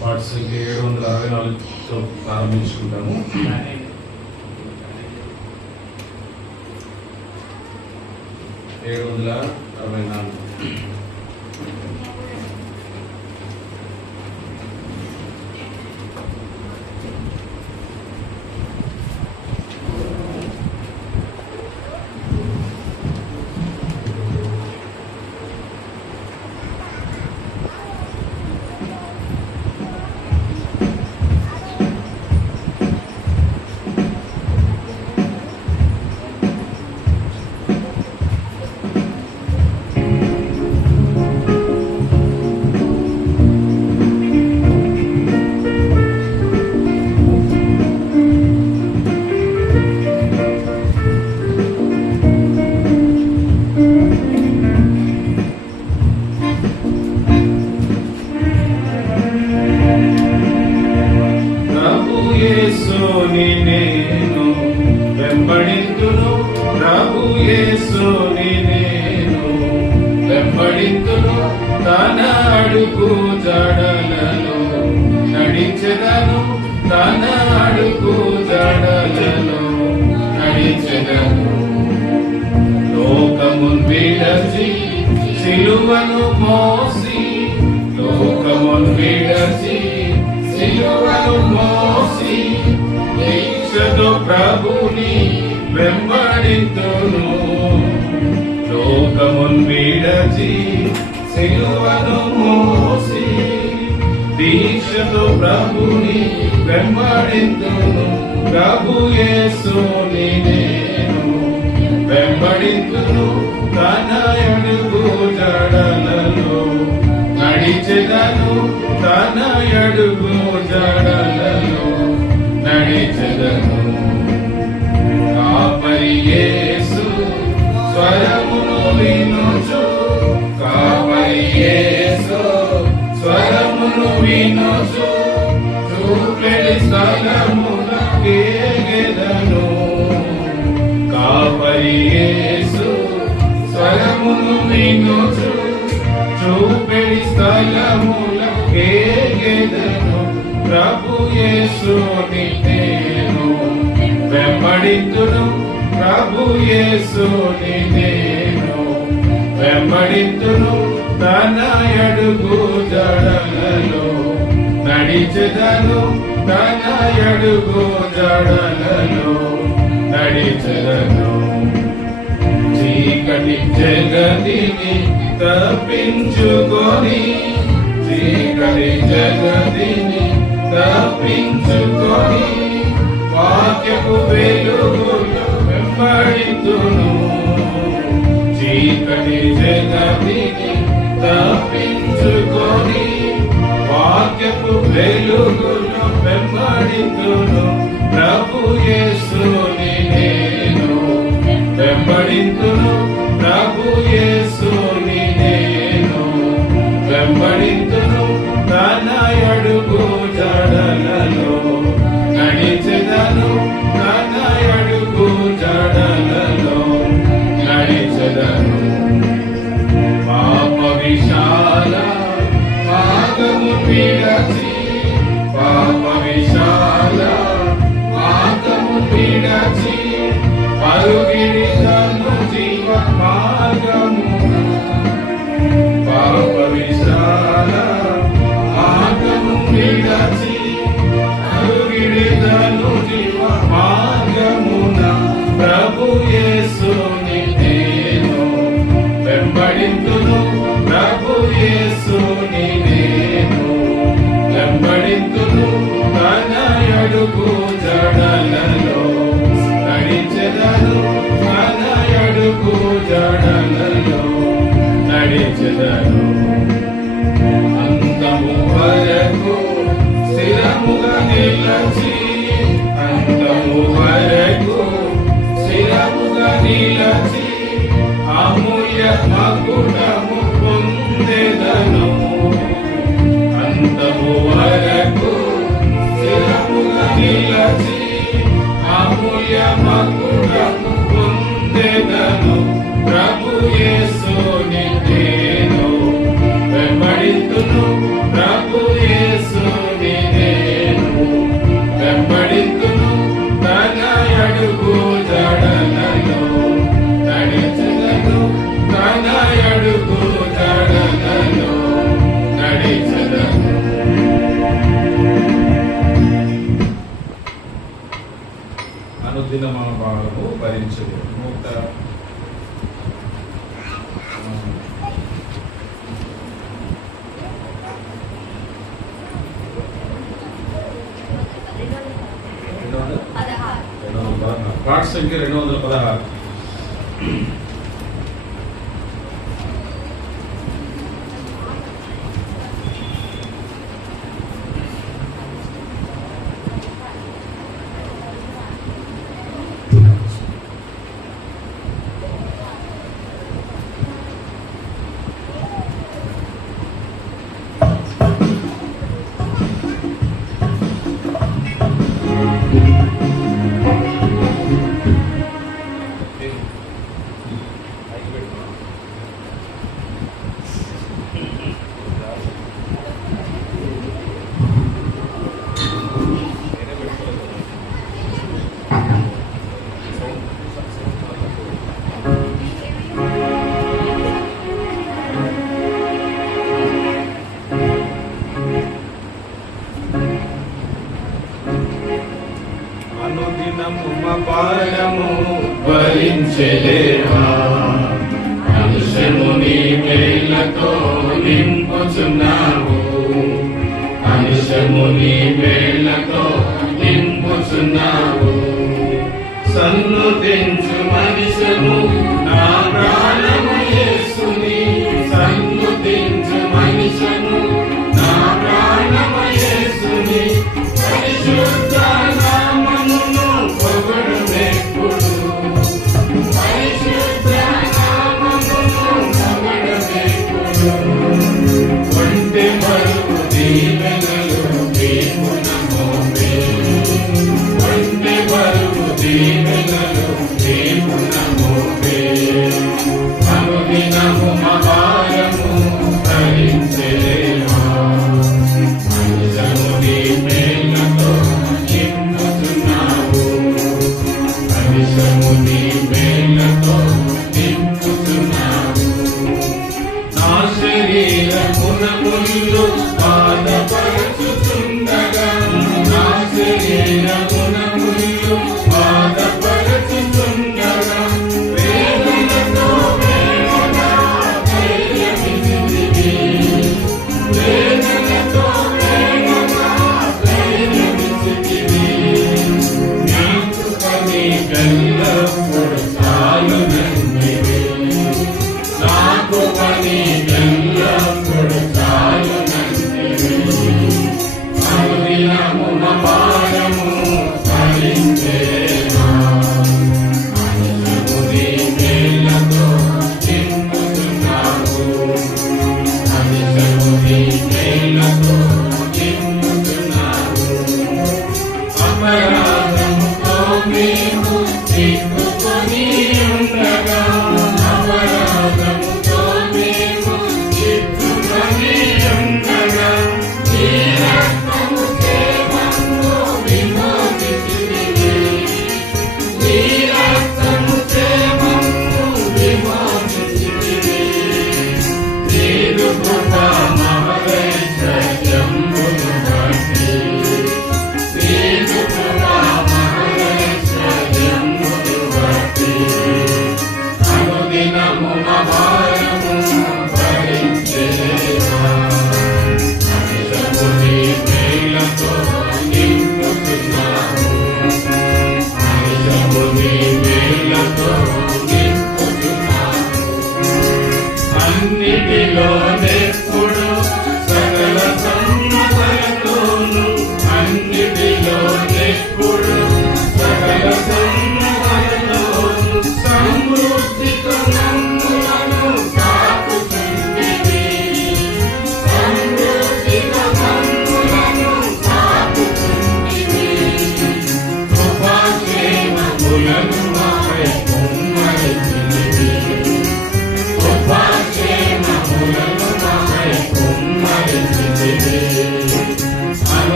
Parts 764తో ప్రారంభించుకుంటాము. నేను వెంబడింతును, ప్రభు యేసుని నేను వెంబడింతును, తన అడుగు జాడలలో నడిచెదను, తన అడుగు జాడలలో నడిచెదను. లోకమున్ విడచి సిలువను మోసి, లోకమున్ విడచి సిలువను మోసి, దీక్షతో ప్రభుని వెంబడింతును. లోకమున్ విడచి సిలువను మోసి, దీక్షతో ప్రభుని వెంబడింతును. ప్రభు యేసుని నేను వెంబడింతును, తన అడుగు జాడలలో నడిచెదను, తన అడుగు జాడలలో నడిచెదను. కాపరి యేసు స్వరమును వినుచు, కాపరి యేసు స్వరమును వినుచు, చూపెడి స్థలములకేగెదను. కాపరి యేసు స్వరమును వినుచు, చూపెడి స్థలములకేగెదను. ప్రభు యేసుని నేను వెంబడింతును, ప్రభు యేసుని నేను వెంబడింతును, తన అడుగు జాడలలో నడిచెదను, తన అడుగు జాడలలో నడిచెదను. చీకటి జగతిని తప్పించుకొని, చీకటి జగతిని తప్పించుకొని, వాక్యపు వెలుగులో వెంబడింతును. చీకటి జగతిని తప్పించుకొని, వాక్యపు వెలుగులో వెంబడింతును. ప్రభు యేసుని నేను వెంబడింతును, ప్రభు యేసుని నేను వెంబడింతును, తన అడుగు జాడలలో నడిచెదను, తన అడుగు జాడలలో నడిచెదను. పాప విశాల మార్గము విడచి, పాప విశాల మార్గము విడచి, పరుగిడిదను జీవ మార్గము. పాప విశాల మార్గము విడచి, పరుగిడిదను జీవ మార్గమున. ప్రభు యేసుని నేను వెంబడింతును, ప్రభు యేసుని నేను వెంబడింతును, తన అడుగు జాడలలో నడిచెదను, తన అడుగు జాడలలో నడిచెదను. అంతము వరకు స్థిరముగా నిలచి, అంతము వరకు స్థిరముగా నిలచి, అమూల్య మకుటము పొందెదను. అంతము వరకు స్థిరముగా నిలచి, అమూల్య మకుటము పొందెదను. ప్రభు యేసుని నేను వెంబడి కార్డ్ సంఖ్య 216. భారము భరించలేవా, అంశముని మేళ్లతో నింపుచున్నావు, అంశముని మేళ్లతో నింపుచున్నావు. సన్నుతించు మనిషము నా ప్రాణము యేసుని, సన్నుతించు మనిషము నా ప్రాణము యేసుని. పరిశుద్ధ నామమును పొగడునెప్పుడు, పరిశుద్ధ నామమును పొగడునెప్పుడు. ఒంటె బరువు దీవెనలు దేవునమోపే, ఒంటె బరువు దీవెనలు దేవునమోపే. అనుదినము మహారము భరించలేవా, అంశముని మేళ్లతో నింపుతున్నావు, అంశముని మేళ్లతో నింపుతున్నావు. నా శరీరమున ముళ్ళు బాధపరచుచుండగా, నా శరీరమున ముళ్ళు బాధపరచుచుండగా, వేదనతో వేదన ధైర్యమిచ్చితివి, వేదనతో వేదన ధైర్యమిచ్చితివి. నీ కృప నీకెల్లప్పుడు చాలునంటివి, నాకు పని ఎల్లప్పుడు చాలునంటివి. అనుదినము మహారము భరించేవా, అంశముని మేళ్లతో నింపుతున్నావు, అంశముని మేళ్లతో నింపుతున్నావు. అపరాధముతో మేము చిక్కుకొని ఉండగా, అపరాధముతో మేము చిక్కుకొని ఉండగా, నీ రక్తము చేమము విమోచించితివి, నీ రక్తము చేమము విమోచించితివి. నీదు కృప మహదైశ్వర్యమును బట్టి, నీదు కృప మహదైశ్వర్యమును బట్టి. అనుదినము మహారము భరించేవా, అంశముని మేళ్లతో నింపుతున్నావు, అంశముని మేళ్లతో నింపుతున్నావు. అన్నిటిలో నెప్పుడు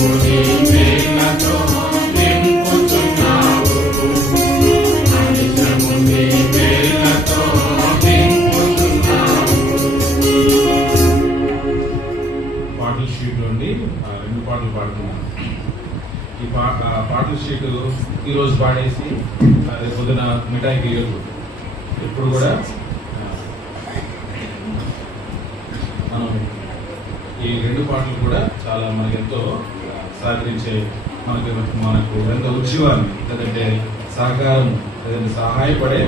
నీ మేలతో నింపుతున్నావు నిత్యము నీ మేలతో నింపుతున్నావు. పాటల షీట్ నుండి 2 పాటలు పాడుతున్నాను. ఈ పాటల షీట్ ఈరోజు పాడేసి రేపు పొద్దున మిఠాయికి ఇవ్వదు. ఎప్పుడు కూడా మనం ఈ 2 పాటలు కూడా చాలా మనకెంతో సహకరించే మనకు ఎంతో ఉద్యమాన్ని లేదంటే సహకారం లేదంటే సహాయపడే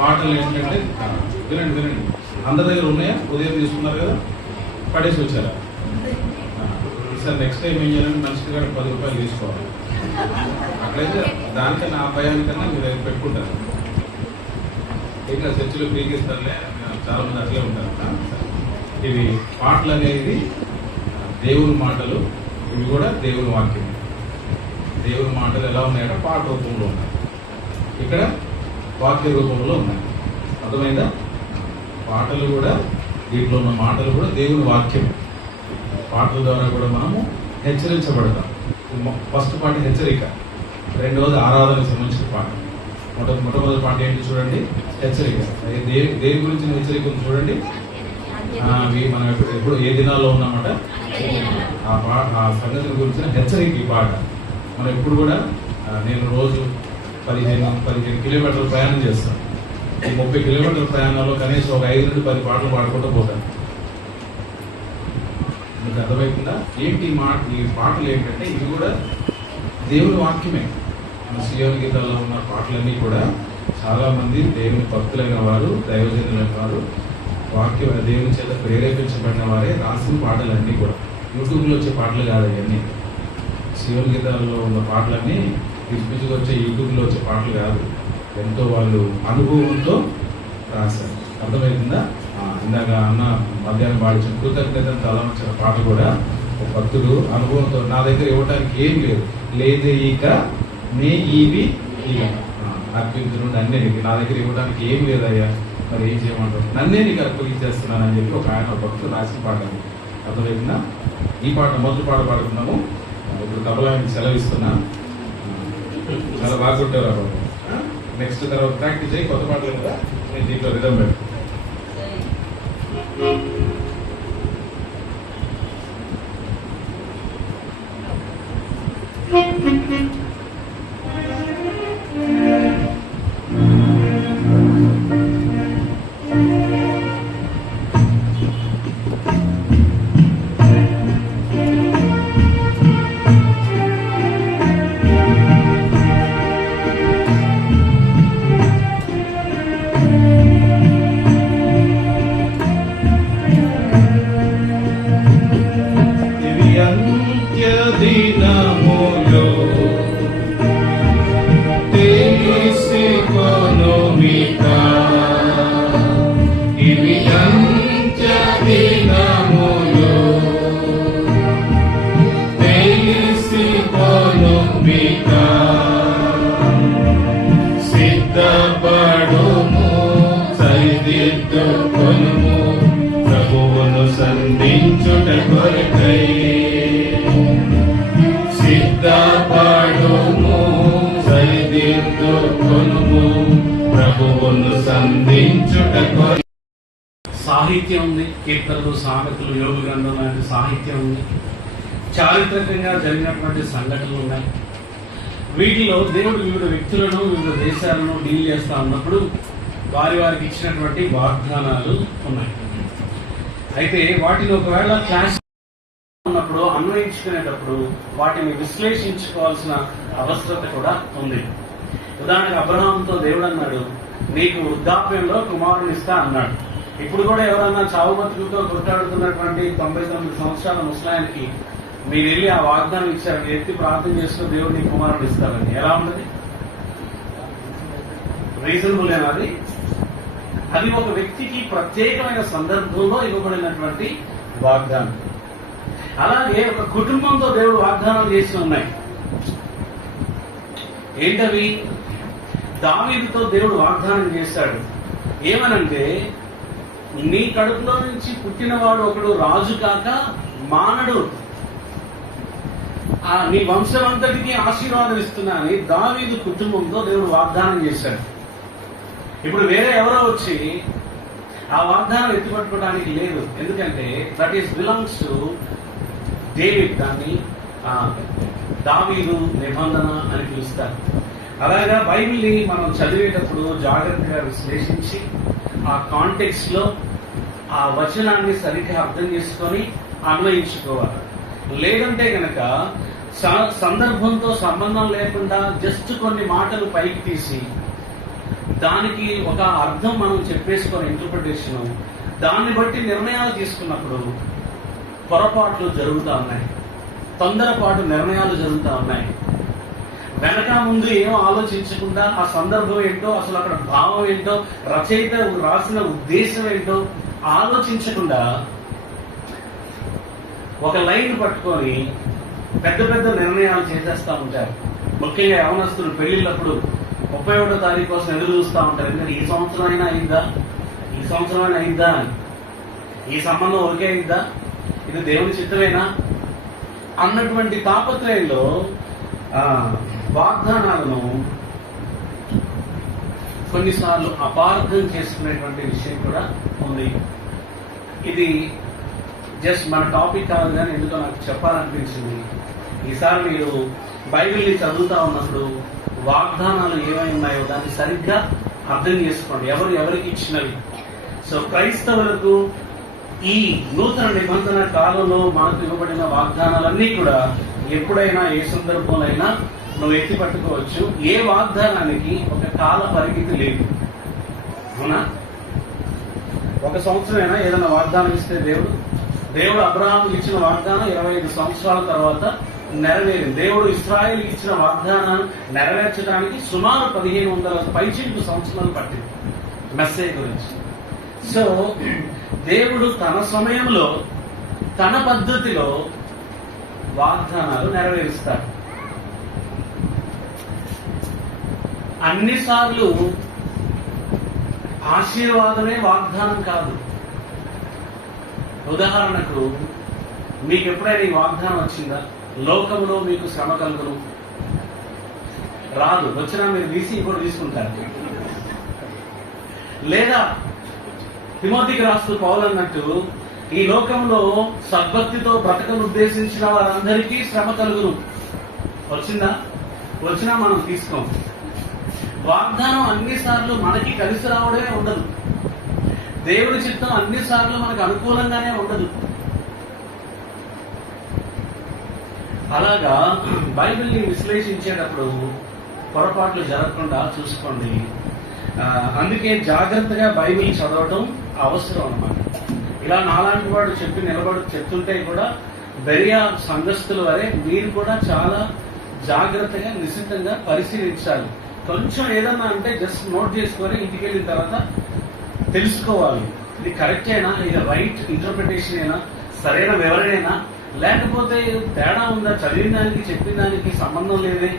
పాటలు ఏంటంటే వినండి అందరి దగ్గర ఉన్నాయా? ఉదయం తీసుకున్నారు కదా, పడేసి వచ్చారా? సార్ నెక్స్ట్ టైం ఏం చేయాలంటే మనిషికి 10 రూపాయలు తీసుకోవాలి. అట్లయితే దానికన్నా ఆ భయానికన్నా మీరు దగ్గర పెట్టుకుంటారు. ఇంకా చర్చిలో ఫ్రీకి ఇస్తారులే, చాలా మంది అట్లే ఉంటారు. ఇవి పాటలు అనేది దేవుని మాటలు, ఇవి కూడా దేవుని వాక్యం. దేవుని మాటలు ఎలా ఉన్నాయంటే పాట రూపంలో ఉన్నాయి, ఇక్కడ వాక్య రూపంలో ఉన్నాయి. అర్థమైందా? పాటలు కూడా, దీంట్లో ఉన్న మాటలు కూడా దేవుని వాక్యం. పాటల ద్వారా కూడా మనము హెచ్చరించబడతాం. ఫస్ట్ పాట హెచ్చరిక, రెండవది ఆరాధనకు సంబంధించిన పాట. మొట్టమొదటి పాట ఏంటి చూడండి, హెచ్చరిక. దేని గురించి హెచ్చరిక ఉంది చూడండి. మనం ఎప్పుడు ఏ దినాల్లో ఉన్నామట, ఆ సంగతి గురించిన హెచ్చరిక ఈ పాట. మనం ఎప్పుడు కూడా నేను రోజు 15 కిలోమీటర్లు ప్రయాణం చేస్తాను. ఈ 30 కిలోమీటర్ల ప్రయాణంలో కనీసం ఒక 5 నుండి 10 పాటలు పాడుకుంటూ పోతాను. మీకు అర్థమవుతుందా? ఏంటి ఈ పాటలు ఏంటంటే ఇవి కూడా దేవుని వాక్యమే. మన సియోను గీతాల్లో ఉన్న పాటలన్నీ కూడా చాలా మంది దేవుని భక్తులైన వారు, దైవజనులైన వారు, వాక్యం దేవుని చేత ప్రేరేపించబడిన వారే రాసిన పాటలన్నీ కూడా. యూట్యూబ్లో వచ్చే పాటలు కాదు అవన్నీ. సియోను గీతాల్లో ఉన్న పాటలన్నీ పిచ్చి వచ్చే యూట్యూబ్లో వచ్చే పాటలు కాదు. ఎంతో వాళ్ళు అనుభవంతో రాశారు. అర్థమవుతుందా? ఇందాక అన్న మధ్యాహ్నం పాడించిన కృతజ్ఞతను తలవంచిన పాట కూడా ఒక భక్తుడు అనుభవంతో, నా దగ్గర ఇవ్వడానికి ఏం లేదు ఇక నే ఇవి ఇక అర్పించడం నన్నే, నా దగ్గర ఇవ్వడానికి ఏం లేదయ్యా, మరి ఏం చేయమంటారు, నన్నే నీకు అర్పించేస్తున్నానని చెప్పి ఒక భక్తుడు రాసిన పాట. అర్థమవుతుందా? ఈ పాట మొదటి పాట పాడుతున్నాము. ఇప్పుడు తబలానికి సెలవిస్తున్నా. చాలా బాగుంటారు బాబు. నెక్స్ట్ తర్వాత ప్రాక్టీస్ అయ్యి కొత్త పాటలు కదా నేను దీంట్లో రిధం పెట్టు. దినములో తెలిసికొనుమిక, ఇవి అంత్య దినములో తెలిసికొనుమిక. సిద్ధపడుము, సరిదిద్దుకొనుము, ప్రభువును సంధించుట కొరకై. సిద్ధపడుము, సరిదిద్దుకొనుము, ప్రభువును సంధించుట కొరకై. సాహిత్యం ఉంది, కీర్తనలు, సామెతలు, యోగ గ్రంథం లాంటి సాహిత్యం ఉంది. చారిత్రకంగా జరిగినటువంటి సంఘటనలు ఉన్నాయి. వీటిలో దేవుడు వివిధ వ్యక్తులను, వివిధ దేశాలను డీల్ చేస్తా ఉన్నప్పుడు వారికి ఇచ్చినటువంటి వాగ్దానాలు ఉన్నాయి. అయితే వాటిని ఒకవేళ క్లాస్ ఉన్నప్పుడు, అన్వయించుకునేటప్పుడు వాటిని విశ్లేషించుకోవాల్సిన అవసరత కూడా ఉంది. ఉదాహరణకు అబ్రహాంతో దేవుడు అన్నాడు, నీకు వృద్ధాప్యంలో కుమారుని ఇస్తా అన్నాడు. ఇప్పుడు కూడా ఎవరన్నా చావు బతుకులతో కొట్టాడుతున్నటువంటి 99 సంవత్సరాల ముసలాయనికి మీరు వెళ్ళి ఆ వాగ్దానం ఇచ్చారు, ఎత్తి ప్రార్థన చేస్తూ దేవుడు నీ కుమారుడు ఇస్తారని ఎలా ఉంటుంది? రీజనబుల్ ఏనా అది? అది ఒక వ్యక్తికి ప్రత్యేకమైన సందర్భంలో ఇవ్వబడినటువంటి వాగ్దానం. అలాగే ఒక కుటుంబంతో దేవుడు వాగ్దానాలు చేసి ఉన్నాయి. ఏంటవి? దావీదుతో దేవుడు వాగ్దానం చేశాడు. ఏమనంటే, నీ కడుపులో నుంచి పుట్టినవాడు ఒకడు రాజు కాక మానడు నీ వంశం అంతటికి ఆశీర్వాదం ఇస్తున్నా అని దావీదు కుటుంబంతో దేవుడు వాగ్దానం చేశాడు. ఇప్పుడు వేరే ఎవరో వచ్చి ఆ వాగ్దానం ఎత్తుపట్టుకోవడానికి లేదు. ఎందుకంటే that is belongs to David. దాన్ని దావీదు నిబంధన అని పిలుస్తారు. అలాగా బైబిల్ని మనం చదివేటప్పుడు జాగ్రత్తగా విశ్లేషించి ఆ కాంటెక్స్ట్ లో ఆ వచనాన్ని సరిగ్గా అర్థం చేసుకొని అన్వయించుకోవాలి. లేదంటే గనక సందర్భంతో సంబంధం లేకుండా జస్ట్ కొన్ని మాటలు పైకి తీసి దానికి ఒక అర్థం మనం చెప్పేసుకొని ఇంటర్ప్రిటేషన్, దాన్ని బట్టి నిర్ణయాలు తీసుకున్నప్పుడు పొరపాట్లు జరుగుతూ ఉన్నాయి, తొందరపాటు నిర్ణయాలు జరుగుతూ ఉన్నాయి. వెనక ముందు ఏమో ఆలోచించకుండా ఆ సందర్భం ఏంటో, అసలు అక్కడ భావం ఏంటో, రచయిత రాసిన ఉద్దేశం ఏంటో ఆలోచించకుండా ఒక లైన్ పట్టుకొని పెద్ద పెద్ద నిర్ణయాలు చేసేస్తా ఉంటారు. ముఖ్యంగా యవనస్తులు పెళ్లిళ్ళప్పుడు 31వ తారీఖు కోసం ఎదురు చూస్తూ ఉంటారు. ఎందుకంటే ఈ సంవత్సరం అయినా అయిందా, ఈ సంవత్సరం అయినా అయిందా అని, ఈ సంబంధం ఒకే అయిందా, ఇది దేవుని చిత్తమేనా అన్నటువంటి తాపత్రయంలో వాగ్దానాలను కొన్నిసార్లు అపార్థం చేసుకునేటువంటి విషయం కూడా ఉంది. ఇది జస్ట్ మన టాపిక్ కాదు, కానీ ఎందుకో నాకు చెప్పాలనిపించింది. ఈసారి మీరు బైబిల్ని చదువుతా ఉన్నప్పుడు వాగ్దానాలు ఏమై ఉన్నాయో దాన్ని సరిగ్గా అర్థం చేసుకోండి, ఎవరికి ఇచ్చినవి. సో క్రైస్తవులకు ఈ నూతన నిబంధన కాలంలో మనకు ఇవ్వబడిన వాగ్దానాలన్నీ కూడా ఎప్పుడైనా ఏ సందర్భంలో అయినా నువ్వు ఎత్తి పట్టుకోవచ్చు. ఏ వాగ్దానానికి ఒక కాల పరిమితి లేదు. అవునా? 1 సంవత్సరమైనా ఏదైనా వాగ్దానం ఇస్తే దేవుడు అబ్రహాముకి ఇచ్చిన వాగ్దానం 25 సంవత్సరాల తర్వాత నెరవేరింది. దేవుడు ఇశ్రాయేలుకి ఇచ్చిన వాగ్దానాన్ని నెరవేర్చడానికి సుమారు 1500 పైచిలుకు సంవత్సరాలు పట్టింది మెస్సేజ్ గురించి. సో దేవుడు తన సమయంలో తన పద్ధతిలో వాగ్దానాలు నెరవేరుస్తాడు. అన్నిసార్లు ఆశీర్వాదమే వాగ్దానం కాదు. ఉదాహరణకు మీకు ఎప్పుడైనా ఈ వాగ్దానం వచ్చిందా, లోకంలో మీకు శ్రమ కలుగును? రాదు. వచ్చినా మీరు తీసి కూడా తీసుకుంటారు. లేదా తిమోతికి రాస్తూ పౌలు అన్నట్టు ఈ లోకంలో సద్భక్తితో బ్రతకను ఉద్దేశించిన వారందరికీ శ్రమ కలుగును. వచ్చిందా? వచ్చినా మనం తీసుకోం. వాగ్దానం అన్నిసార్లు మనకి కలిసి రావడమే ఉండదు. దేవుడి చిత్తం అన్నిసార్లు మనకు అనుకూలంగానే ఉండదు. అలాగా బైబిల్ని విశ్లేషించేటప్పుడు పొరపాట్లు జరగకుండా చూసుకోండి. అందుకే జాగ్రత్తగా బైబిల్ చదవటం అవసరం అన్నమాట. ఇలా నాలాంటి వాడు చెప్తుంటే కూడా బెరియా సంఘస్థుల వరే మీరు కూడా చాలా జాగ్రత్తగా నిశ్చితంగా పరిశీలించాలి. కొంచెం ఏదన్నా అంటే జస్ట్ నోట్ చేసుకొని ఇంటికి వెళ్ళిన తర్వాత తెలుసుకోవాలి, ఇది కరెక్ట్ అయినా, ఇది రైట్ ఇంటర్ప్రిటేషన్ అయినా, సరైన వివరణైనా, లేకపోతే తేడా ఉందా, చదివిన దానికి చెప్పిన దానికి సంబంధం లేదే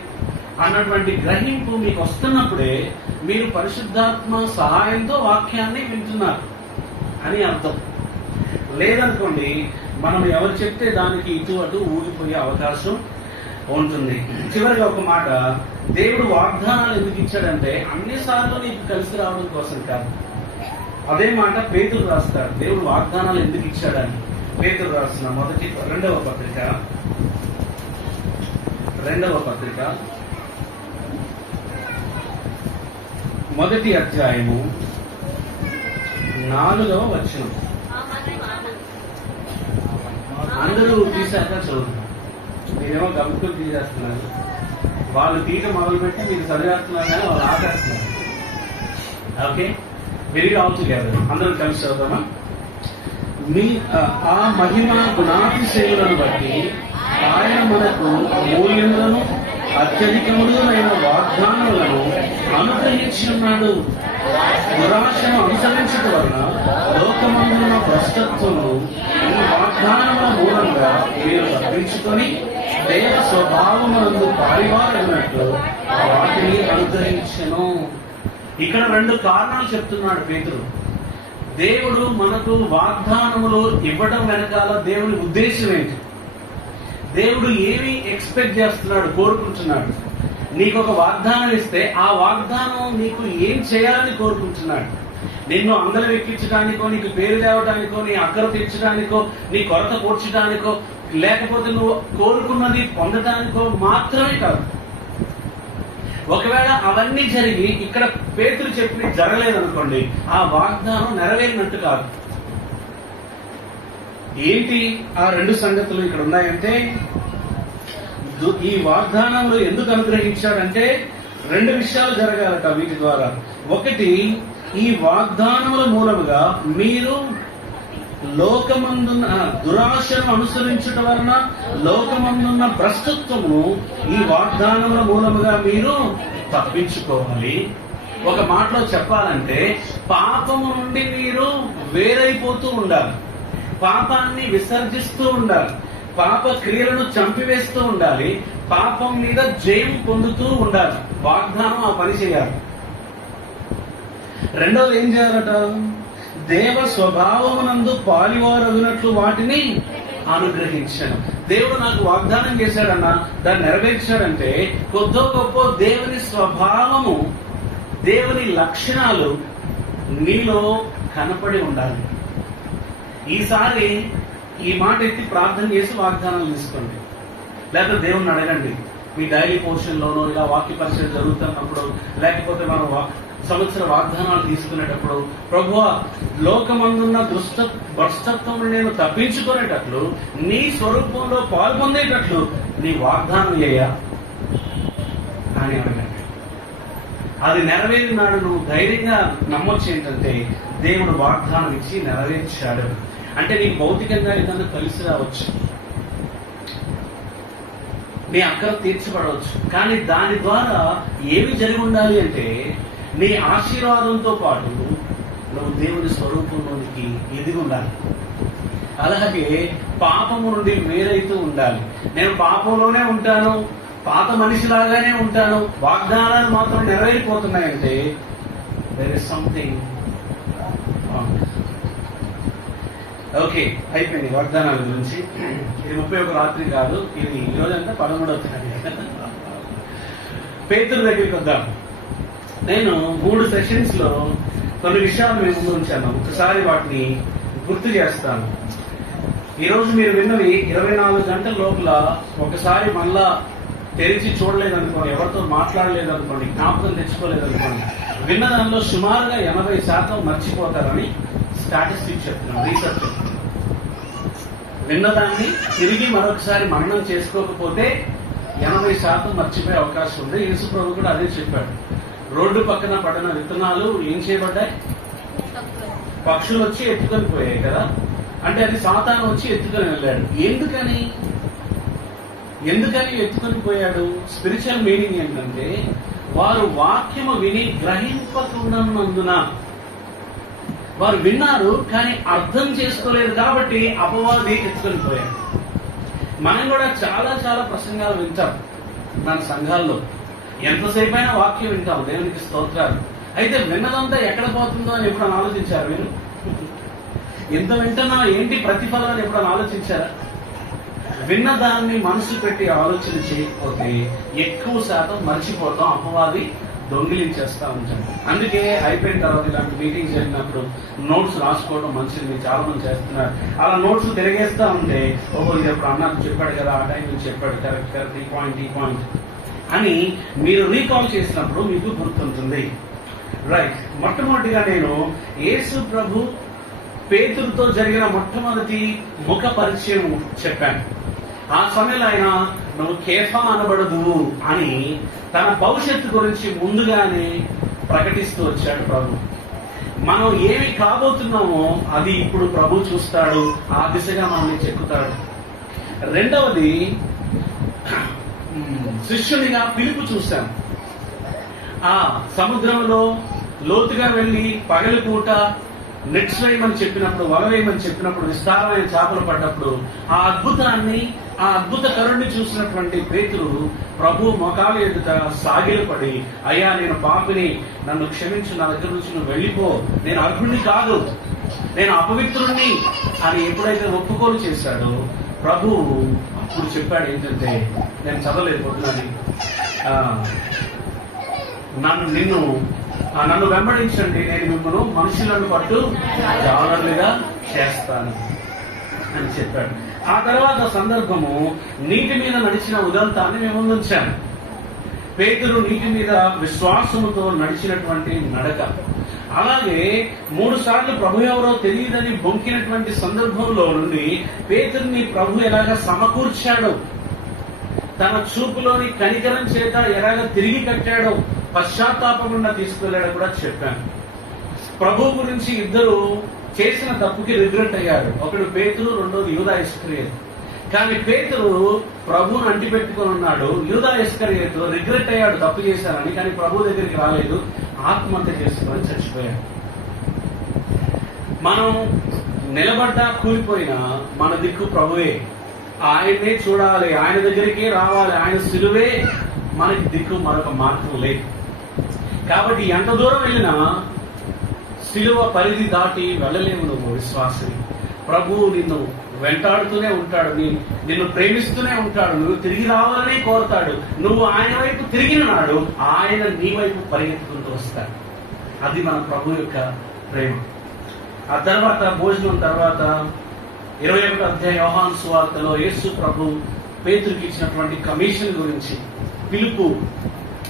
అన్నటువంటి గ్రహింపు మీకు వస్తున్నప్పుడే మీరు పరిశుద్ధాత్మ సహాయంతో వాక్యాన్ని వింటున్నారు అని అర్థం. లేదనుకోండి, మనం ఎవరు చెప్తే దానికి ఇటు అటు ఊగిపోయే అవకాశం ఉంటుంది. చివరిగా ఒక మాట, దేవుడు వాగ్దానాలు ఎందుకు ఇచ్చాడంటే అన్నిసార్లు నీకు కలిసి రావడం కోసం కాదు. అదే మాట పేతురు రాస్తాడు, దేవుడు వాగ్దానాలు ఎందుకు ఇచ్చాడని. పేతురు రాసిన రెండవ పత్రిక 1వ అధ్యాయము 4వ వచనం. అందరూ తీశాక చదువుతున్నారు, మీరేమో గమ్ముకులు తీసేస్తున్నారు. వాళ్ళు తీయటం మొదలుపెట్టి మీరు చదివేస్తున్నారు కానీ వాళ్ళు ఆపేస్తున్నారు. ఓకే, వెరీ ఆల్ టుగెదర్ అందరూ కలిసి చదువుతామా? ఆ మహిమ గుణాతిశయములను బట్టి ఆయన మనకు మూల్యములను అత్యధికములైన వాగ్దానములను అనుగ్రహించి ఉన్నాడు. దురాశను అనుసరించడం వలన లోకమందున భ్రష్టత్వము ఈ వాగ్దానముల మూలంగా మీరు తప్పించుకొని దేవ స్వభావమునందు పారివారన్నట్లు వాటిని అనుగ్రహించను. ఇక్కడ 2 కారణాలు చెప్తున్నాడు పేతురు. దేవుడు మనకు వాగ్దానములు ఇవ్వడం వెనకాల దేవుని ఉద్దేశం ఏంటి? దేవుడు ఏమి ఎక్స్పెక్ట్ చేస్తున్నాడు, కోరుకుంటున్నాడు? నీకు ఒక వాగ్దానం ఇస్తే ఆ వాగ్దానం నీకు ఏం చేయాలని కోరుకుంటున్నాడు? నిన్ను అందరం ఎక్కించడానికో, నీకు పేరు తేవడానికో, నీ అక్కర తీర్చడానికో, నీ కొరత కూర్చడానికో, లేకపోతే నువ్వు కోరుకున్నది పొందడానికో మాత్రమే కాదు. ఒకవేళ అవన్నీ జరిగి ఇక్కడ పేతురు చెప్పి జరగలేదనుకోండి, ఆ వాగ్దానం నెరవేరినట్టు కాదు. ఏంటి ఆ రెండు సంగతులు ఇక్కడ ఉన్నాయంటే, ఈ వాగ్దానంలో ఎందుకు అనుగ్రహించాడంటే రెండు విషయాలు జరగాలట వీటి ద్వారా. ఒకటి, ఈ వాగ్దానముల మూలముగా మీరు లోకమందున్న దురాశను అనుసరించుట వలన లోకమందున్న భ్రష్టత్వమును ఈ వాగ్దానముల మూలముగా మీరు తప్పించుకోవాలి. ఒక మాటలో చెప్పాలంటే, పాపము నుండి మీరు వేరైపోతూ ఉండాలి, పాపాన్ని విసర్జిస్తూ ఉండాలి, పాప క్రియలను చంపివేస్తూ ఉండాలి, పాపం మీద జయం పొందుతూ ఉండాలి. వాగ్దానం ఆ పని చేయాలి. రెండవది ఏం చేయాలట? దేవ స్వభావమునందు పాలివారగినట్లు వాటిని అనుగ్రహించాను. దేవుడు నాకు వాగ్దానం చేశాడన్నా దాన్ని నెరవేర్చాడంటే కొద్దో గొప్ప దేవుని స్వభావము, దేవుని లక్షణాలు నీలో కనపడి ఉండాలి. ఈసారి ఈ మాట ఎత్తి ప్రార్థన చేసి వాగ్దానాలు తీసుకోండి, లేకపోతే దేవుణ్ణి అడగండి. మీ డైలీ పోర్షన్ లోనో ఇలా వాక్య పరిచయం జరుగుతున్నప్పుడు, లేకపోతే మనం సంవత్సర వాగ్దానాలు తీసుకునేటప్పుడు, ప్రభువా లోకమందున్న భ్రష్టత్వం నేను తప్పించుకునేటట్లు, నీ స్వరూపంలో పాల్పొందేటట్లు నీ వాగ్దానం చేయ అని అడగండి. అది నెరవేరిన నాడు నువ్వు ధైర్యంగా నమ్మొచ్చు ఏంటంటే దేవుడు వాగ్దానం ఇచ్చి నెరవేర్చాడు. అంటే నీకు భౌతికంగా ఏదైనా కలిసి రావచ్చు, నీ అక్కర తీర్చబడవచ్చు, కానీ దాని ద్వారా ఏమి జరిగి ఉండాలి అంటే నీ ఆశీర్వాదంతో పాటు నువ్వు దేవుని స్వరూపంలోనికి ఎదిగి ఉండాలి. అలాగే పాపము నుండి వేరైతూ ఉండాలి. నేను పాపంలోనే ఉంటాను, పాత మనిషిలాగానే ఉంటాను, వాగ్దానాలు మాత్రం నెరవేరిపోతున్నాయంటే దేర్ ఇస్ సంథింగ్. ఓకే, అయిపోయింది వాగ్దానాల గురించి. ఇది 31 రాత్రి కాదు, ఇది ఈరోజంతా 13వ తారీఖు. పేతురు దగ్గరికి వద్దాం. నేను 3 సెషన్స్ లో కొన్ని విషయాలు మీ ముందు ఉంచాను, ఒకసారి వాటిని గుర్తు చేస్తాను. ఈరోజు మీరు విన్నవి 24 గంటల లోపల ఒకసారి మళ్ళా తెరిచి చూడలేదనుకోండి, ఎవరితో మాట్లాడలేదనుకోండి, జ్ఞాపకం తెచ్చుకోలేదనుకోండి, విన్న దానిలో సుమారుగా 80% మర్చిపోతారని స్టాటిస్టిక్స్ చెప్తున్నాను, రీసెర్చ్ చెప్తున్నాను. విన్నదాన్ని తిరిగి మరొకసారి మననం చేసుకోకపోతే 80% మర్చిపోయే అవకాశం ఉంది. యేసు ప్రభు కూడా అదే చెప్పాడు. రోడ్డు పక్కన పడిన విత్తనాలు ఏం చేయబడ్డాయి? పక్షులు వచ్చి ఎత్తుకొని పోయాయి కదా. అంటే అది సాతాను వచ్చి ఎత్తుకొని వెళ్ళాడు. ఎందుకని ఎత్తుకొని పోయాడు? స్పిరిచువల్ మీనింగ్ ఏంటంటే, వారు వాక్యము విని గ్రహింపకున్నందున, వారు విన్నారు కానీ అర్థం చేసుకోలేదు కాబట్టి అపవాది ఎత్తుకొని పోయాడు. మనం కూడా చాలా చాలా ప్రసంగాలు వింటాం మన సంఘాల్లో, ఎంతసేపు అయినా వాక్యం వింటాం, దేవునికి స్తోత్రాలు. అయితే విన్నదంతా ఎక్కడ పోతుందో అని ఎప్పుడైనా ఆలోచించారు మీరు? ఎంత వింటున్నా ఏంటి ప్రతిఫలం అని ఎప్పుడైనా ఆలోచించారా? విన్నదాన్ని మనసు పెట్టి ఆలోచన చేయకపోతే ఎక్కువ శాతం మర్చిపోతాం, అపవాది దొంగిలించేస్తా ఉంటాం. అందుకే అయిపోయిన తర్వాత ఇలాంటి మీటింగ్ జరిగినప్పుడు నోట్స్ రాసుకోవడం మంచిది, చాలా మంది చేస్తున్నారు. అలా నోట్స్ తిరిగేస్తా ఉంటే, ఓహో ఇది ఎప్పుడు అన్నకు చెప్పాడు కదా, ఆ టైం చెప్పాడు, కరెక్ట్ ఈ పాయింట్ అని మీరు రీకాల్ చేసినప్పుడు మీకు గుర్తుంటుంది. రైట్. మొట్టమొదటిగా నేను యేసు ప్రభు పేతురుతో జరిగిన మొట్టమొదటి ముఖ పరిచయం చెప్పాను. ఆ సమయంలో ఆయన నువ్వు కేఫా అనబడదు అని తన భవిష్యత్తు గురించి ముందుగానే ప్రకటిస్తూ వచ్చాడు ప్రభు. మనం ఏమి కాబోతున్నామో అది ఇప్పుడు ప్రభు చూస్తాడు, ఆ దిశగా మనల్ని చెక్కుతాడు. రెండవది, శిష్యునిగా పిలుపు చూశాను. ఆ సముద్రంలో లోతుగా వెళ్లి పగలిపూట నెట్స్ వేయమని చెప్పినప్పుడు, వల వేయమని చెప్పినప్పుడు, విస్తారమైన చేపలు పడ్డప్పుడు ఆ అద్భుతాన్ని, ఆ అద్భుత కరుణ్ణి చూసినటువంటి పేతురు ప్రభు మొకాల ఎదుట సాగిలపడి, అయ్యా నేను పాపిని, నన్ను క్షమించు, నా దగ్గర నుంచి నువ్వు వెళ్ళిపో, నేను అర్హుడిని కాదు, నేను అపవిత్రుణ్ణి అని ఎప్పుడైతే ఒప్పుకోలు చేశాడో ప్రభు అప్పుడు చెప్పాడు ఏంటంటే, నేను చదవలేదు పొద్దునని, నన్ను వెంబడించండి, నేను మిమ్మల్ని మనుషులను పట్టు జాలర్లుగా చేస్తాను అని చెప్పాడు. ఆ తర్వాత సందర్భము నీటి మీద నడిచిన ఉదంతాన్ని మేము ముందుంచాము. పేతురు నీటి మీద విశ్వాసముతో నడిచినటువంటి నడక. అలాగే 3 సార్లు ప్రభు ఎవరో తెలియదని బొంకినటువంటి సందర్భంలో నుండి పేతురుని ప్రభు ఎలాగ సమకూర్చాడో, తన చూపులోని కనికరం చేత ఎలాగ తిరిగి కట్టాడో, పశ్చాత్తాపకుండా తీసుకెళ్లాడో కూడా చెప్పాను. ప్రభు గురించి ఇద్దరు చేసిన తప్పుకి రిగ్రెట్ అయ్యారు. ఒకడు పేతురు, రెండోది యూదా ఇస్కరియోతు. కానీ పేతురు ప్రభువును అంటిపెట్టుకుని ఉన్నాడు. యూదా ఇస్కరియోతు రిగ్రెట్ అయ్యాడు తప్పు చేశారని, కానీ ప్రభు దగ్గరికి రాలేదు, ఆత్మహత్య చేసుకుని చచ్చిపోయాడు. మనం నిలబడ్డా కూలిపోయినా మన దిక్కు ప్రభువే. ఆయనే చూడాలి, ఆయన దగ్గరికే రావాలి, ఆయన సిలువే మనకి దిక్కు, మరొక మార్గం లేదు. కాబట్టి ఎంత దూరం వెళ్ళినా సిలువ పరిధి దాటి వెళ్ళలేవు నువ్వు విశ్వాసిని. ప్రభువు నిన్ను వెంటాడుతూనే ఉంటాడు, నిన్ను ప్రేమిస్తూనే ఉంటాడు, నువ్వు తిరిగి రావాలనే కోరుతాడు. నువ్వు ఆయన వైపు తిరిగిన నాడు ఆయన నీ వైపు పరిగెత్తుకుంటూ వస్తాడు. అది మన ప్రభు యొక్క ప్రేమ. ఆ తర్వాత భోజనం తర్వాత 21వ అధ్యాయం యోహాను సువార్తలో యేసు ప్రభు పేతురుకి ఇచ్చినటువంటి కమిషన్ గురించి, పిలుపు,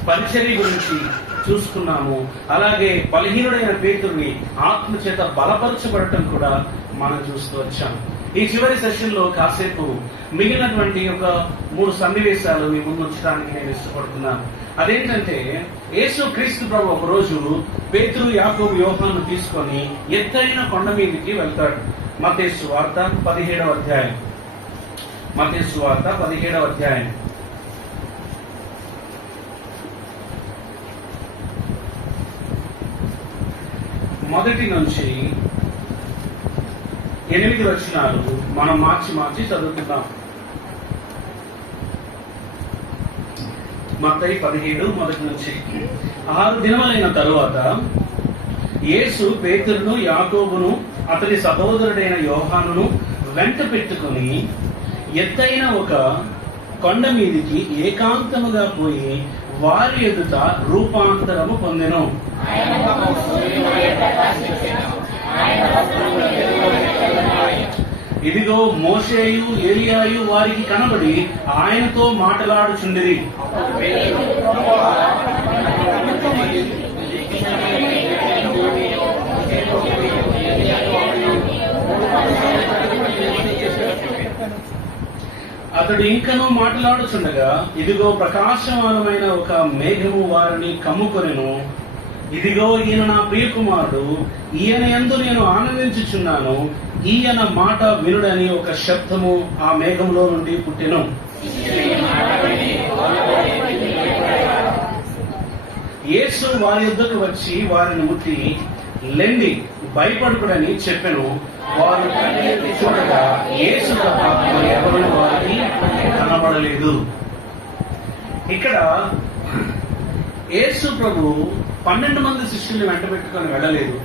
పరిచర్య గురించి చూసుకున్నాము. అలాగే బలహీనుడైన పేతురుని ఆత్మచేత బలపరచబడటం కూడా మనం చూస్తూ వచ్చాము. ఈ చివరి సెషన్ లో కాసేపు మిగిలినటువంటి ఒక 3 సన్నివేశాలు మీ ముందు ఉంచడానికి నేను ఇష్టపడుతున్నాను. అదేంటంటే, యేసు క్రీస్తు ప్రభు ఒక రోజు పేతురు, యాకోబు, యోహాను తీసుకొని ఎత్తైన కొండ మీదకి వెళ్తాడు. మత్తయి సువార్త 17వ అధ్యాయం. మత్తయి సువార్త 17వ అధ్యాయం. మొదటి నుంచి 8 వచనాలు మనం మార్చి చదువుకుందాం. మత్తయి 17 మొదటి నుంచి. 6 దినములైన తరువాత యేసు పేతురును, యాకోబును, అతని సహోదరుడైన యోహానును వెంట పెట్టుకుని ఎత్తైన ఒక కొండ మీదికి ఏకాంతముగా పోయి వారి ఎదుట రూపాంతరము పొందెను. ఇదిగో మోషేయు, ఏలియాయు వారికి కనబడి ఆయనతో మాట్లాడుచుండిరి. అతడు ఇంకనూ మాట్లాడుచుండగా ఇదిగో ప్రకాశమానమైన ఒక మేఘము వారిని కమ్ముకొనెను. ఇదిగో ఈయన నా ప్రియకుమారుడు, ఈయన యందు నేను ఆనందించుచున్నాను, ఈయన మాట వినుడని ఒక శబ్దము ఆ మేఘంలో నుండి పుట్టెను. యేసు వారి యొద్దకు వచ్చి వారిని ముట్టి, లెండి, భయపడుకుడని చెప్పెను. వారు కన్నెత్తి చూడగా యేసు తప్ప ఎవరు వారికి కనబడలేదు. ఇక్కడ యేసు ప్రభు 12 మంది శిష్యుల్ని వెంట పెట్టుకొని వెళ్ళలేదు.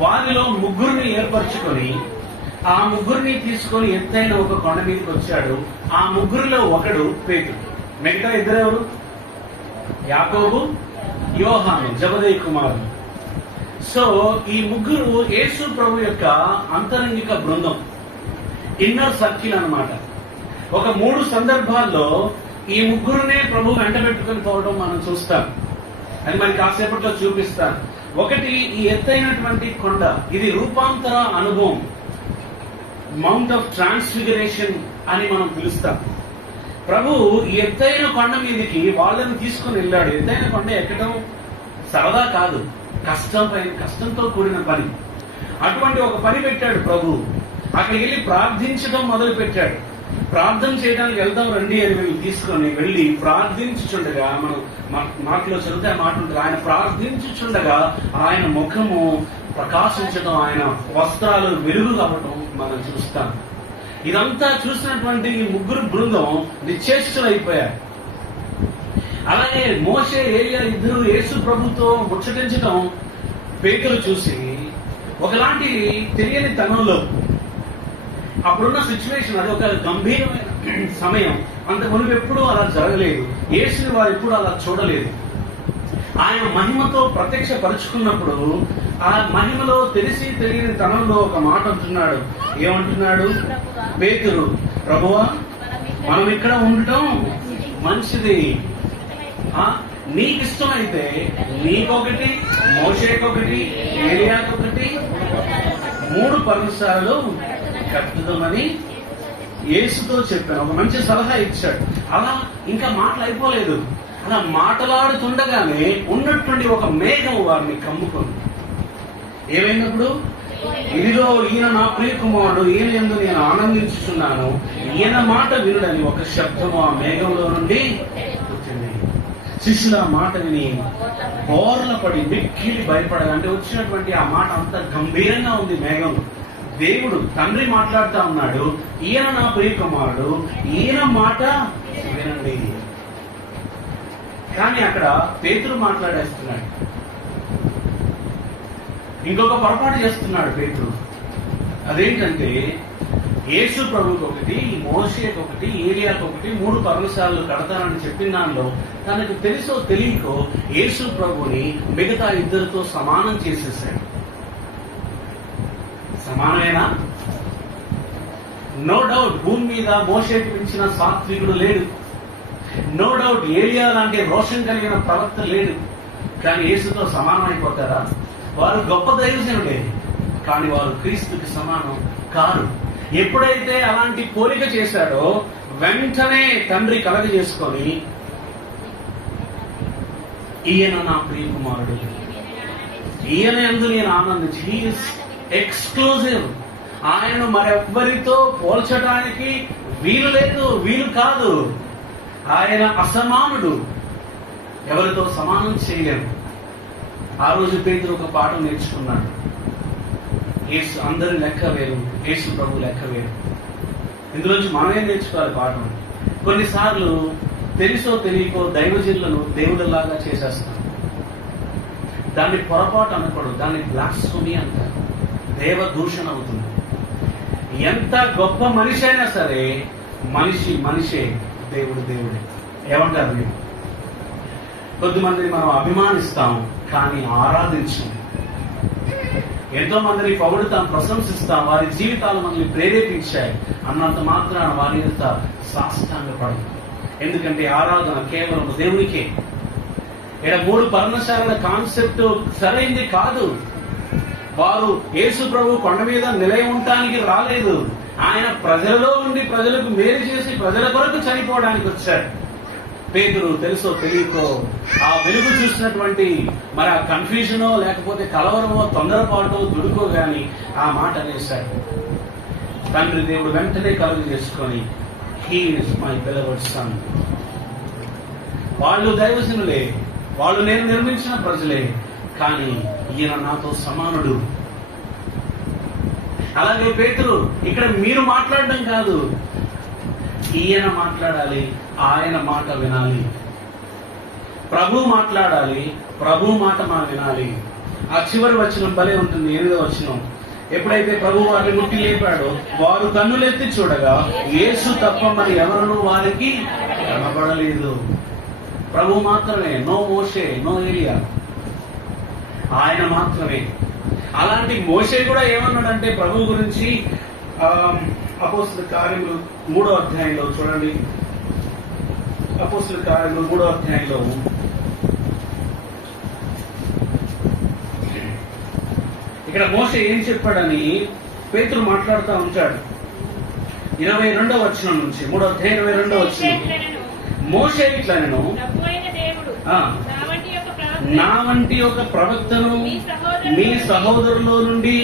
వారిలో 3 ఏర్పరచుకొని ఆ 3 తీసుకొని ఎత్తైన ఒక కొండ మీదకి వచ్చాడు. ఆ 3లో ఒకడు పేతురు. మిగతా 2 ఎవరు? యాకోబు, యోహాను, జబదేయి కుమారుడు. సో ఈ 3 యేసు ప్రభు యొక్క అంతరంగిక బృందం, ఇన్నర్ సర్కిల్ అన్నమాట. ఒక 3 సందర్భాల్లో ఈ 3నే ప్రభు వెంట పెట్టుకుని పోవడం మనం చూస్తాం. అని మనకి కాసేపట్లో చూపిస్తాను. ఒకటి, ఈ ఎత్తైనటువంటి కొండ, ఇది రూపాంతర అనుభవం, మౌంట్ ఆఫ్ ట్రాన్స్ఫిగరేషన్ అని మనం పిలుస్తాం. ప్రభు ఈ ఎత్తైన కొండ మీదకి వాళ్ళని తీసుకుని వెళ్ళాడు. ఎత్తైన కొండ ఎక్కడం సరదా కాదు, కష్టంతో కూడిన పని. అటువంటి ఒక పని పెట్టాడు ప్రభు. అక్కడికి వెళ్ళి ప్రార్థించడం మొదలు పెట్టాడు. ప్రార్థన చేయడానికి వెళ్దాం రండి అని వీళ్ళు తీసుకొని వెళ్ళి ప్రార్థించుచుండగా, మనం మాటలో చదివితే ఆ మాట ఉంటుంది, ఆయన ప్రార్థించుచుండగా ఆయన ముఖము ప్రకాశించడం, ఆయన వస్త్రాలు వెలుగు కావటం మనం చూస్తాం. ఇదంతా చూసినటువంటి ఈ 3 బృందం నిశ్చేష్టులైపోయారు. అలాగే మోషే, ఏలియా 2 యేసు ప్రభుతో ముచ్చటించడం పేతురు చూసి ఒకలాంటి తెలియని తనంలో అప్పుడున్న సిచ్యువేషన్ అది ఒక గంభీరమైన సమయం. అంత మునుపు ఎప్పుడూ అలా జరగలేదు. యేసుని వారు ఎప్పుడు అలా చూడలేదు. ఆయన మహిమతో ప్రత్యక్షపరుచుకున్నప్పుడు ఆ మహిమలో తెలిసి తెలియని తనంలో ఒక మాట అంటున్నాడు. ఏమంటున్నాడు? పేతురు, ప్రభువా మనం ఇక్కడ ఉండటం మంచిది. నీకు ఇష్టమైతే నీకొకటి, మోషేకొకటి, ఏలియాకొకటి 3 పర్ణశాలలు కట్టుదామని యేసుతో చెప్పాను. ఒక మంచి సలహా ఇచ్చాడు. అలా ఇంకా మాటలు అయిపోలేదు. అలా మాట్లాడుతుండగానే ఉన్నటువంటి ఒక మేఘం వారిని కమ్ముకుంది. ఏమైనప్పుడు, ఇదిగో ఈయన నా ప్రియ కుమారుడు, ఈయన యందు నేను ఆనందించుచున్నాను, ఈయన మాట వినుడని ఒక శబ్దము ఆ మేఘంలో నుండి వచ్చింది. శిష్యులు ఆ మాట విని బోర్ల పడి మిక్కిలి భయపడగా, అంటే వచ్చినటువంటి ఆ మాట అంత గంభీరంగా ఉంది. మేఘం దేవుడు తండ్రి మాట్లాడుతూ ఉన్నాడు, ఈయన నా ప్రియ కుమారుడు, ఈయన మాట వినండి. కానీ అక్కడ పేతురు మాట్లాడేస్తున్నాడు. ఇంకొక పొరపాటు చేస్తున్నాడు పేతురు. అదేంటంటే, యేసు ప్రభువుకి ఒకటి, మోషేకి ఒకటి, ఏలియాకి ఒకటి 3 పర్ణశాలలు కడతానని చెప్పిన దానిలో తనకు తెలుసో తెలియకో యేసు ప్రభుని మిగతా 2తో సమానం చేసేసాడు. సమానమేనా? నో డౌట్ భూమి మీద మోషేకి మించిన సాత్వికుడు లేడు. నో డౌట్ ఏలియా లాంటి రోషం కలిగిన ప్రవక్త లేడు. కానీ యేసుతో సమానం అయిపోతారా? వారు గొప్ప దైవజనులే, కానీ వారు క్రీస్తుకి సమానం కారు. ఎప్పుడైతే అలాంటి పోలిక చేశాడో వెంటనే తండ్రి కలగ చేసుకొని, ఈయన నా ప్రియ కుమారుడు, ఈయన యందు నేను ఆనందించి, హీఈస్ ఎక్స్క్లూజివ్, ఆయన మరెవ్వరితో పోల్చడానికి వీలు లేదు, వీలు కాదు. ఆయన అసమానుడు, ఎవరితో సమానం చేయలేము. ఆ రోజు పేతురు ఒక పాఠం నేర్చుకున్నాడు. యేసు అందరి లెక్క వేరు, యేసు ప్రభు లెక్క వేరు. ఇందులోంచి మనమే నేర్చుకోవాలి పాఠం. కొన్నిసార్లు తెలుసో తెలియకో దైవజనులను దేవుడిలాగా చేసేస్తాం. దాన్ని పొరపాటు అనకూడదు, దాన్ని బ్లాస్ఫెమీ అంటారు. దేవ దూషణ అవుతుంది. ఎంత గొప్ప మనిషి అయినా సరే మనిషే, దేవుడు దేవుడే. ఏమంటారు మీరు? కొద్దిమందిని మనం అభిమానిస్తాం కానీ ఆరాధించం. ఎంతో మందిని పొగుడుతాం, ప్రశంసిస్తాం, వారి జీవితాలు మనల్ని ప్రేరేపించాయి అన్నంత మాత్రాన వారి యొక్క సాష్టాంగపడదు. ఎందుకంటే ఆరాధన కేవలం దేవునికే. ఇక్కడ 3 పర్ణశాలల కాన్సెప్ట్ సరైంది కాదు. వారు యేసు ప్రభు కొండ మీద నిలయ ఉండటానికి రాలేదు. ఆయన ప్రజలలో ఉండి ప్రజలకు మేలు చేసి ప్రజల కొరకు చనిపోవడానికి వచ్చాడు. పేతురు తెలుసో తెలియకో ఆ వెలుగు చూసినటువంటి మరి ఆ కన్ఫ్యూజనో లేకపోతే కలవరమో తొందరపాటో దుడుకో గాని ఆ మాట అనేశాడు. తండ్రి దేవుడు వెంటనే కలుగు చేసుకొని, he is my beloved son. వాళ్ళు దైవజనులే, వాళ్ళు నేను నిర్మించిన ప్రజలే, కానీ ఈయన నాతో సమానుడు. అలాగే పేతురు ఇక్కడ మీరు మాట్లాడడం కాదు, ఈయన మాట్లాడాలి, ఆయన మాట వినాలి. ప్రభు మాట్లాడాలి, ప్రభు మాట మనం వినాలి. ఆ చివరి వచనం భలే ఉంటుంది, 8వ వచనం. ఎప్పుడైతే ప్రభు వారిని ముట్టి లేపాడో వారు కన్నులెత్తి చూడగా యేసు తప్ప మరి ఎవరూ వారికి కనబడలేదు. ప్రభు మాత్రమే, నో మోషే, నో ఏలియా, ఆయన మాత్రమే. అలాంటి మోషే కూడా ఏమన్నాడంటే ప్రభు గురించి అపోస్తల కార్యములు 3వ అధ్యాయంలో చూడండి. అపోస్తల కార్యములు 3వ అధ్యాయంలో ఇక్కడ మోషే ఏం చెప్పాడని పేతురు మాట్లాడుతూ ఉంటాడు. 22వ వచనం నుంచి 3వ అధ్యాయం 22వ వచనం. మోషే ఇట్లనెను, నా వంటి ఒక ప్రవక్తను మీ సహోదరులో నుండి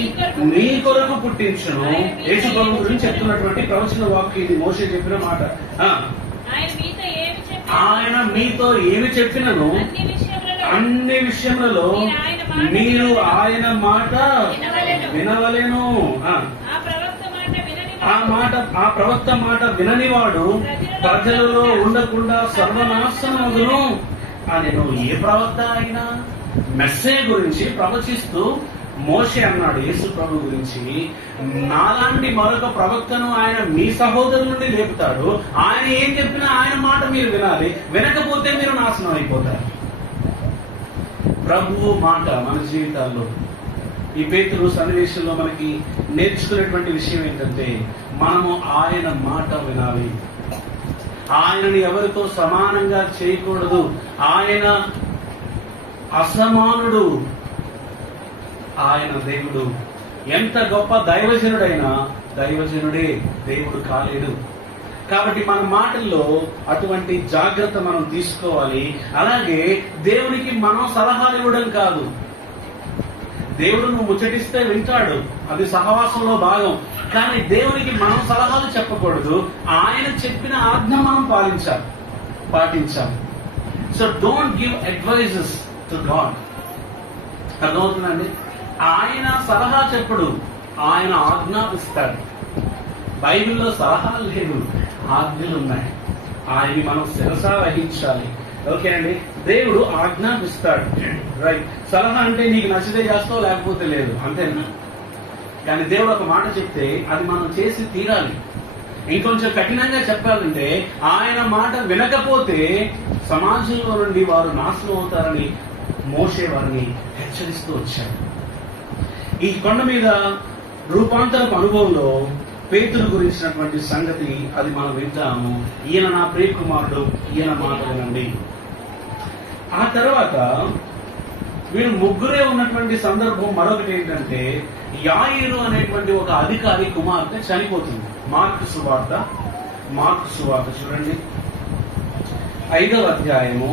మీ కొరకు పుట్టించును. యేసు ప్రభు గురించి చెప్తున్నటువంటి ప్రవచన వాక్యం ఇది. మోషే చెప్పిన మాట. ఆయన మీతో ఏమి చెప్పినను అన్ని విషయములలో మీరు ఆయన మాట వినవలెను. ఆ ప్రవక్త మాట విననివాడు ప్రజలలో ఉండకుండా సర్వనాశనమును. నేను ఏ ప్రవక్త అయినా మెస్సే గురించి ప్రవచిస్తూ మోషే అన్నాడు యేసు ప్రభు గురించి, నాలాంటి మరొక ప్రవక్తను ఆయన మీ సహోదరుల నుండి లేపుతాడు, ఆయన ఏం చెప్పినా ఆయన మాట మీరు వినాలి, వినకపోతే మీరు నాశనం అయిపోతారు. ప్రభువు మాట మన జీవితాల్లో ఈ పేతురు సన్నివేశంలో మనకి నేర్చుకునేటువంటి విషయం ఏంటంటే, మనము ఆయన మాట వినాలి. ఆయనని ఎవరితో సమానంగా చేయకూడదు. ఆయన అసమానుడు, ఆయన దేవుడు. ఎంత గొప్ప దైవజనుడైనా దైవజనుడే, దేవుడు కాలేడు. కాబట్టి మన మాటల్లో అటువంటి జాగ్రత్త మనం తీసుకోవాలి. అలాగే దేవునికి మనం సలహాలు ఇవ్వడం కాదు. దేవుడు నువ్వు ముచ్చటిస్తే వింటాడు, అది సహవాసంలో భాగం. కానీ దేవునికి మనం సలహాలు చెప్పకూడదు. ఆయన చెప్పిన ఆజ్ఞ మనం పాటించాలి. So don't give advices to God. అర్థమవుతుందండి? ఆయన సలహా చెప్పడు, ఆయన ఆజ్ఞాపిస్తాడు. బైబిల్లో సలహాలు లేవు, ఆజ్ఞలు ఉన్నాయి. ఆయన్ని మనం శిరసా వహించాలి. ఓకేనండి? దేవుడు ఆజ్ఞాపిస్తాడు. రైట్. సలహా అంటే నీకు నచ్చితే చేస్తావు, లేకపోతే లేదు, అంతేనా? కానీ దేవుడు ఒక మాట చెప్తే అది మనం చేసి తీరాలి. ఇంకొంచెం కఠినంగా చెప్పాలంటే, ఆయన మాట వినకపోతే సమాజంలో నుండి వారు నాశనం అవుతారని మోషే వారిని హెచ్చరిస్తూ వచ్చాడు. ఈ కొండ మీద రూపాంతరపు అనుభవంలో పేతురు గురించినటువంటి సంగతి అది మనం వింటాము. ఈయన నా ప్రియ కుమారుడు, ఈయన మాట వినండి. ఆ తర్వాత వీరు ముగ్గురే ఉన్నటువంటి సందర్భం మరొకటి ఏంటంటే, యాయిరు అనేటువంటి ఒక అధికారి కుమార్తె చనిపోతుంది. మార్కు సువార్త చూడండి, 5వ అధ్యాయము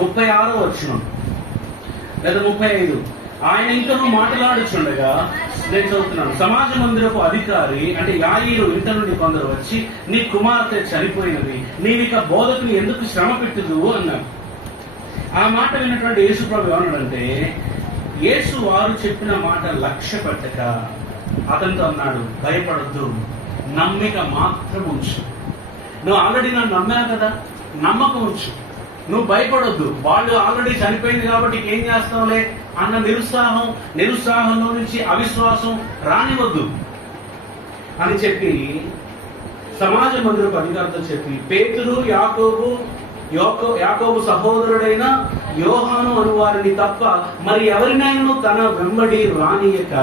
36వ వచనం లేదా 35. ఆయన ఇంకనూ మాట్లాడుచుండగా, నేను చదువుతున్నాను, సమాజ మందిరపు అధికారి అంటే యాయిరు ఇంట నుండి కొందరు వచ్చి, నీ కుమార్తె చనిపోయినది, నీవిక బోధకుని ఎందుకు శ్రమ పెట్టుదువు అన్నారు. ఆ మాట విన్నటువంటి యేసు ప్రభు ఏమన్నాడంటే, యేసు వారు చెప్పిన మాట లక్ష్య పెట్టక అతనితో అన్నాడు, భయపడొద్దు, నమ్మిక మాత్రం ఉంచు. నువ్వు ఆల్రెడీ నన్ను నమ్మావు కదా, నమ్మకం ఉంచు, నువ్వు భయపడొద్దు. వాళ్ళు ఆల్రెడీ చనిపోయింది కాబట్టి ఏం చేస్తావులే అన్న నిరుత్సాహంలో నుంచి అవిశ్వాసం రానివద్దు అని చెప్పి సమాజ మందిరపు అధికారులతో చెప్పి, పేతురు, యాకోబు సహోదరుడైన యోహాను అను వారిని తప్ప మరి ఎవరినైనా తన వెంబడి రానియక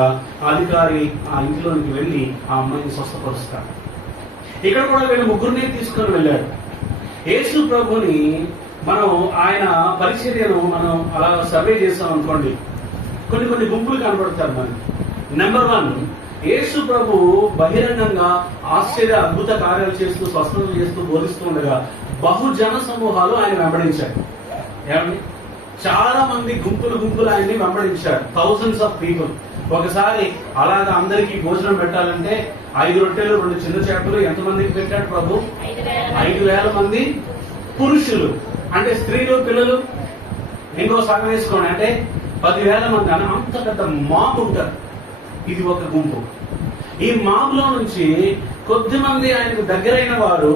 అధికారి ఆ ఇంట్లోనికి వెళ్లి ఆ అమ్మాయిని స్వస్థపరుస్తాడు. ఇక్కడ కూడా వీళ్ళు ముగ్గురిని తీసుకొని వెళ్ళాడు. యేసు ప్రభుని మనం ఆయన పరిచర్యను మనం అలా సర్వే చేస్తాం అనుకోండి, కొన్ని గుంపులు కనబడతారు మనకి. నెంబర్ 1, యేసు ప్రభు బహిరంగంగా ఆశ్చర్య అద్భుత కార్యాలు చేస్తూ, స్వస్థతలు చేస్తూ, బోధిస్తూ ఉండగా బహుజన సమూహాలు ఆయన వెంబడించారు. ఏమండి? చాలా మంది గుంపులు ఆయన్ని వెంబడించారు. Thousands of people. ఒకసారి అలాగా అందరికీ భోజనం పెట్టాలంటే 5 రొట్టెలు 2 చిన్న చేపలు ఎంతమందికి పెట్టాడు ప్రభు? 5,000 మంది పురుషులు, అంటే స్త్రీలు, పిల్లలు ఇంకో సగం వేసుకోండి, అంటే 10,000 మంది. అని అంత పెద్ద మాబ్ ఉంటారు. ఇది ఒక గుంపు. ఈ మాబ్లో నుంచి కొద్ది మంది ఆయనకు దగ్గరైన వారు,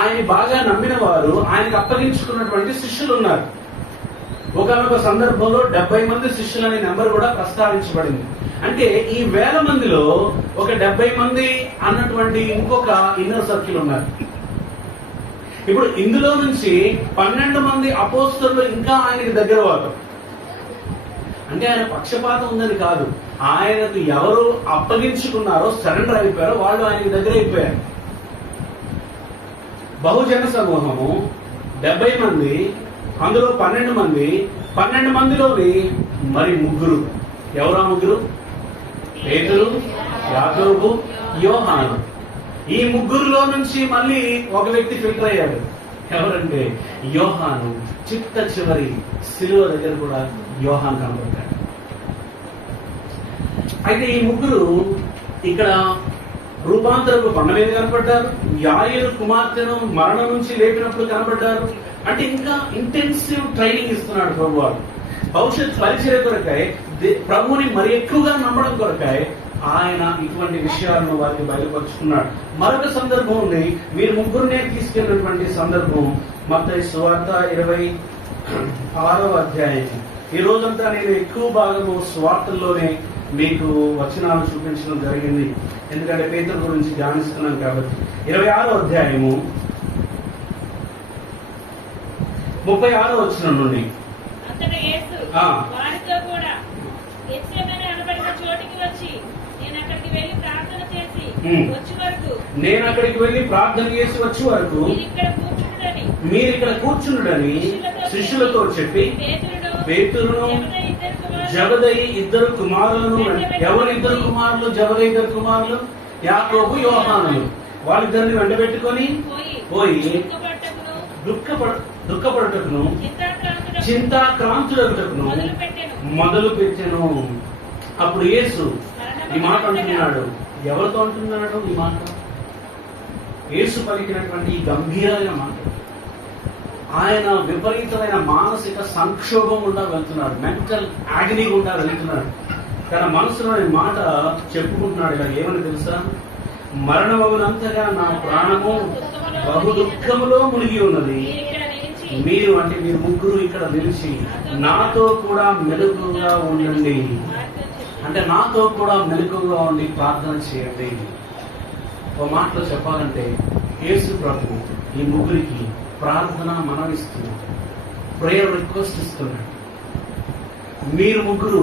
ఆయన బాగా నమ్మిన వారు, ఆయనకు అప్పగించుకున్నటువంటి శిష్యులు ఉన్నారు. ఒకనొక సందర్భంలో 70 మంది శిష్యులు అనే నెంబర్ కూడా ప్రస్తావించబడింది. అంటే ఈ 1000 మందిలో ఒక 70 మంది అన్నటువంటి ఇంకొక ఇన్నర్ సర్కిల్ ఉన్నారు. ఇప్పుడు ఇందులో నుంచి 12 మంది అపోస్తలులు ఇంకా ఆయనకి దగ్గర వారు. అంటే ఆయన పక్షపాతం ఉందని కాదు, ఆయనకు ఎవరు అప్పగించుకున్నారో, సరెండర్ అయిపోయారో వాళ్ళు ఆయనకి దగ్గర అయిపోయారు. బహుజన సమూహము 70 మంది, అందులో 12 మంది. 12 మందిలోని మరి ముగ్గురు. ఎవరా ముగ్గురు? పేతురు, యాకోబు, యోహాను. ఈ ముగ్గురులో నుంచి మళ్ళీ ఒక వ్యక్తి ఫిల్టర్ అయ్యాడు. ఎవరంటే యోహాను. చిట్ట చివరి సిలువ దగ్గర కూడా యోహాను కనబడ్డాడు. అయితే ఈ ముగ్గురు ఇక్కడ రూపాంతరపు కొండ మీద కనబడ్డారు. యాయిరు కుమార్తెను మరణం నుంచి లేపినప్పుడు కనబడ్డారు. అంటే ఇంకా ఇంటెన్సివ్ ట్రైనింగ్ ఇస్తున్నాడు ప్రభు వారు. భవిష్యత్ పరిచయ కొరకాయ, ప్రభుని మరి ఎక్కువగా నమ్మడం కొరకాయ ఆయన ఇటువంటి విషయాలను వారికి బయలుపరుచుకున్నాడు. మరొక సందర్భం ఉంది, మీరు ముగ్గురునే తీసుకెళ్ళినటువంటి సందర్భం మత్తయి సువార్త 26వ అధ్యాయం. ఈ రోజంతా నేను ఎక్కువ భాగము సువార్తల్లోనే మీకు వచనాలు చూపించడం జరిగింది, ఎందుకంటే పేతురు గురించి ధ్యానిస్తున్నాం కాబట్టి. 26వ అధ్యాయము 36వ వచనం నుండి అంతటా యేసు ఆ. వారితో కూడా గెత్సేమనే అనబడిన చోటికి వచ్చి నేను అక్కడికి వెళ్లి ప్రార్థన చేసి వచ్చే వరకు నేను అక్కడికి వెళ్లి ప్రార్థన చేసి వచ్చే వరకు మీరు ఇక్కడ కూర్చుండని శిష్యులతో చెప్పి పేతురును జబదయి ఇద్దరు కుమారులను, ఎవరు ఇద్దరు కుమారులు? జబదయి ఇద్దరు కుమారులు యాకోబు యోహానులు. వాళ్ళిద్దరిని వెంటబెట్టుకొని పోయి దుఃఖపడుటకును చింతాక్రాంతులకును మొదలు పెట్టెను. అప్పుడు యేసు ఈ మాట అంటున్నాడు. ఎవరితో అంటున్నాడు ఈ మాట? యేసు పలికినటువంటి ఈ గంభీరమైన మాట. ఆయన విపరీతమైన మానసిక సంక్షోభం గుండా వెళ్తున్నాడు, మెంటల్ యాగనీ గుండా వెళ్తున్నాడు. తన మనసులోని మాట చెప్పుకుంటున్నాడు. ఇలా ఏమని తెలుసా? మరణమవునంతగా నా ప్రాణము బహు దుఃఖములో మునిగి ఉన్నది. మీరు అంటే మీరు ముగ్గురు ఇక్కడ నిలిచి నాతో కూడా మెలకుగా ఉండండి, అంటే నాతో కూడా మెలకుగా ఉండి ప్రార్థన చేయండి. ఒక మాటలో చెప్పాలంటే యేసు ప్రభు ఈ ముగ్గురికి ప్రార్థన మనవిస్తున్నాడు, ప్రేయర్ రిక్వెస్ట్ ఇస్తున్నాడు. మీరు ముగ్గురు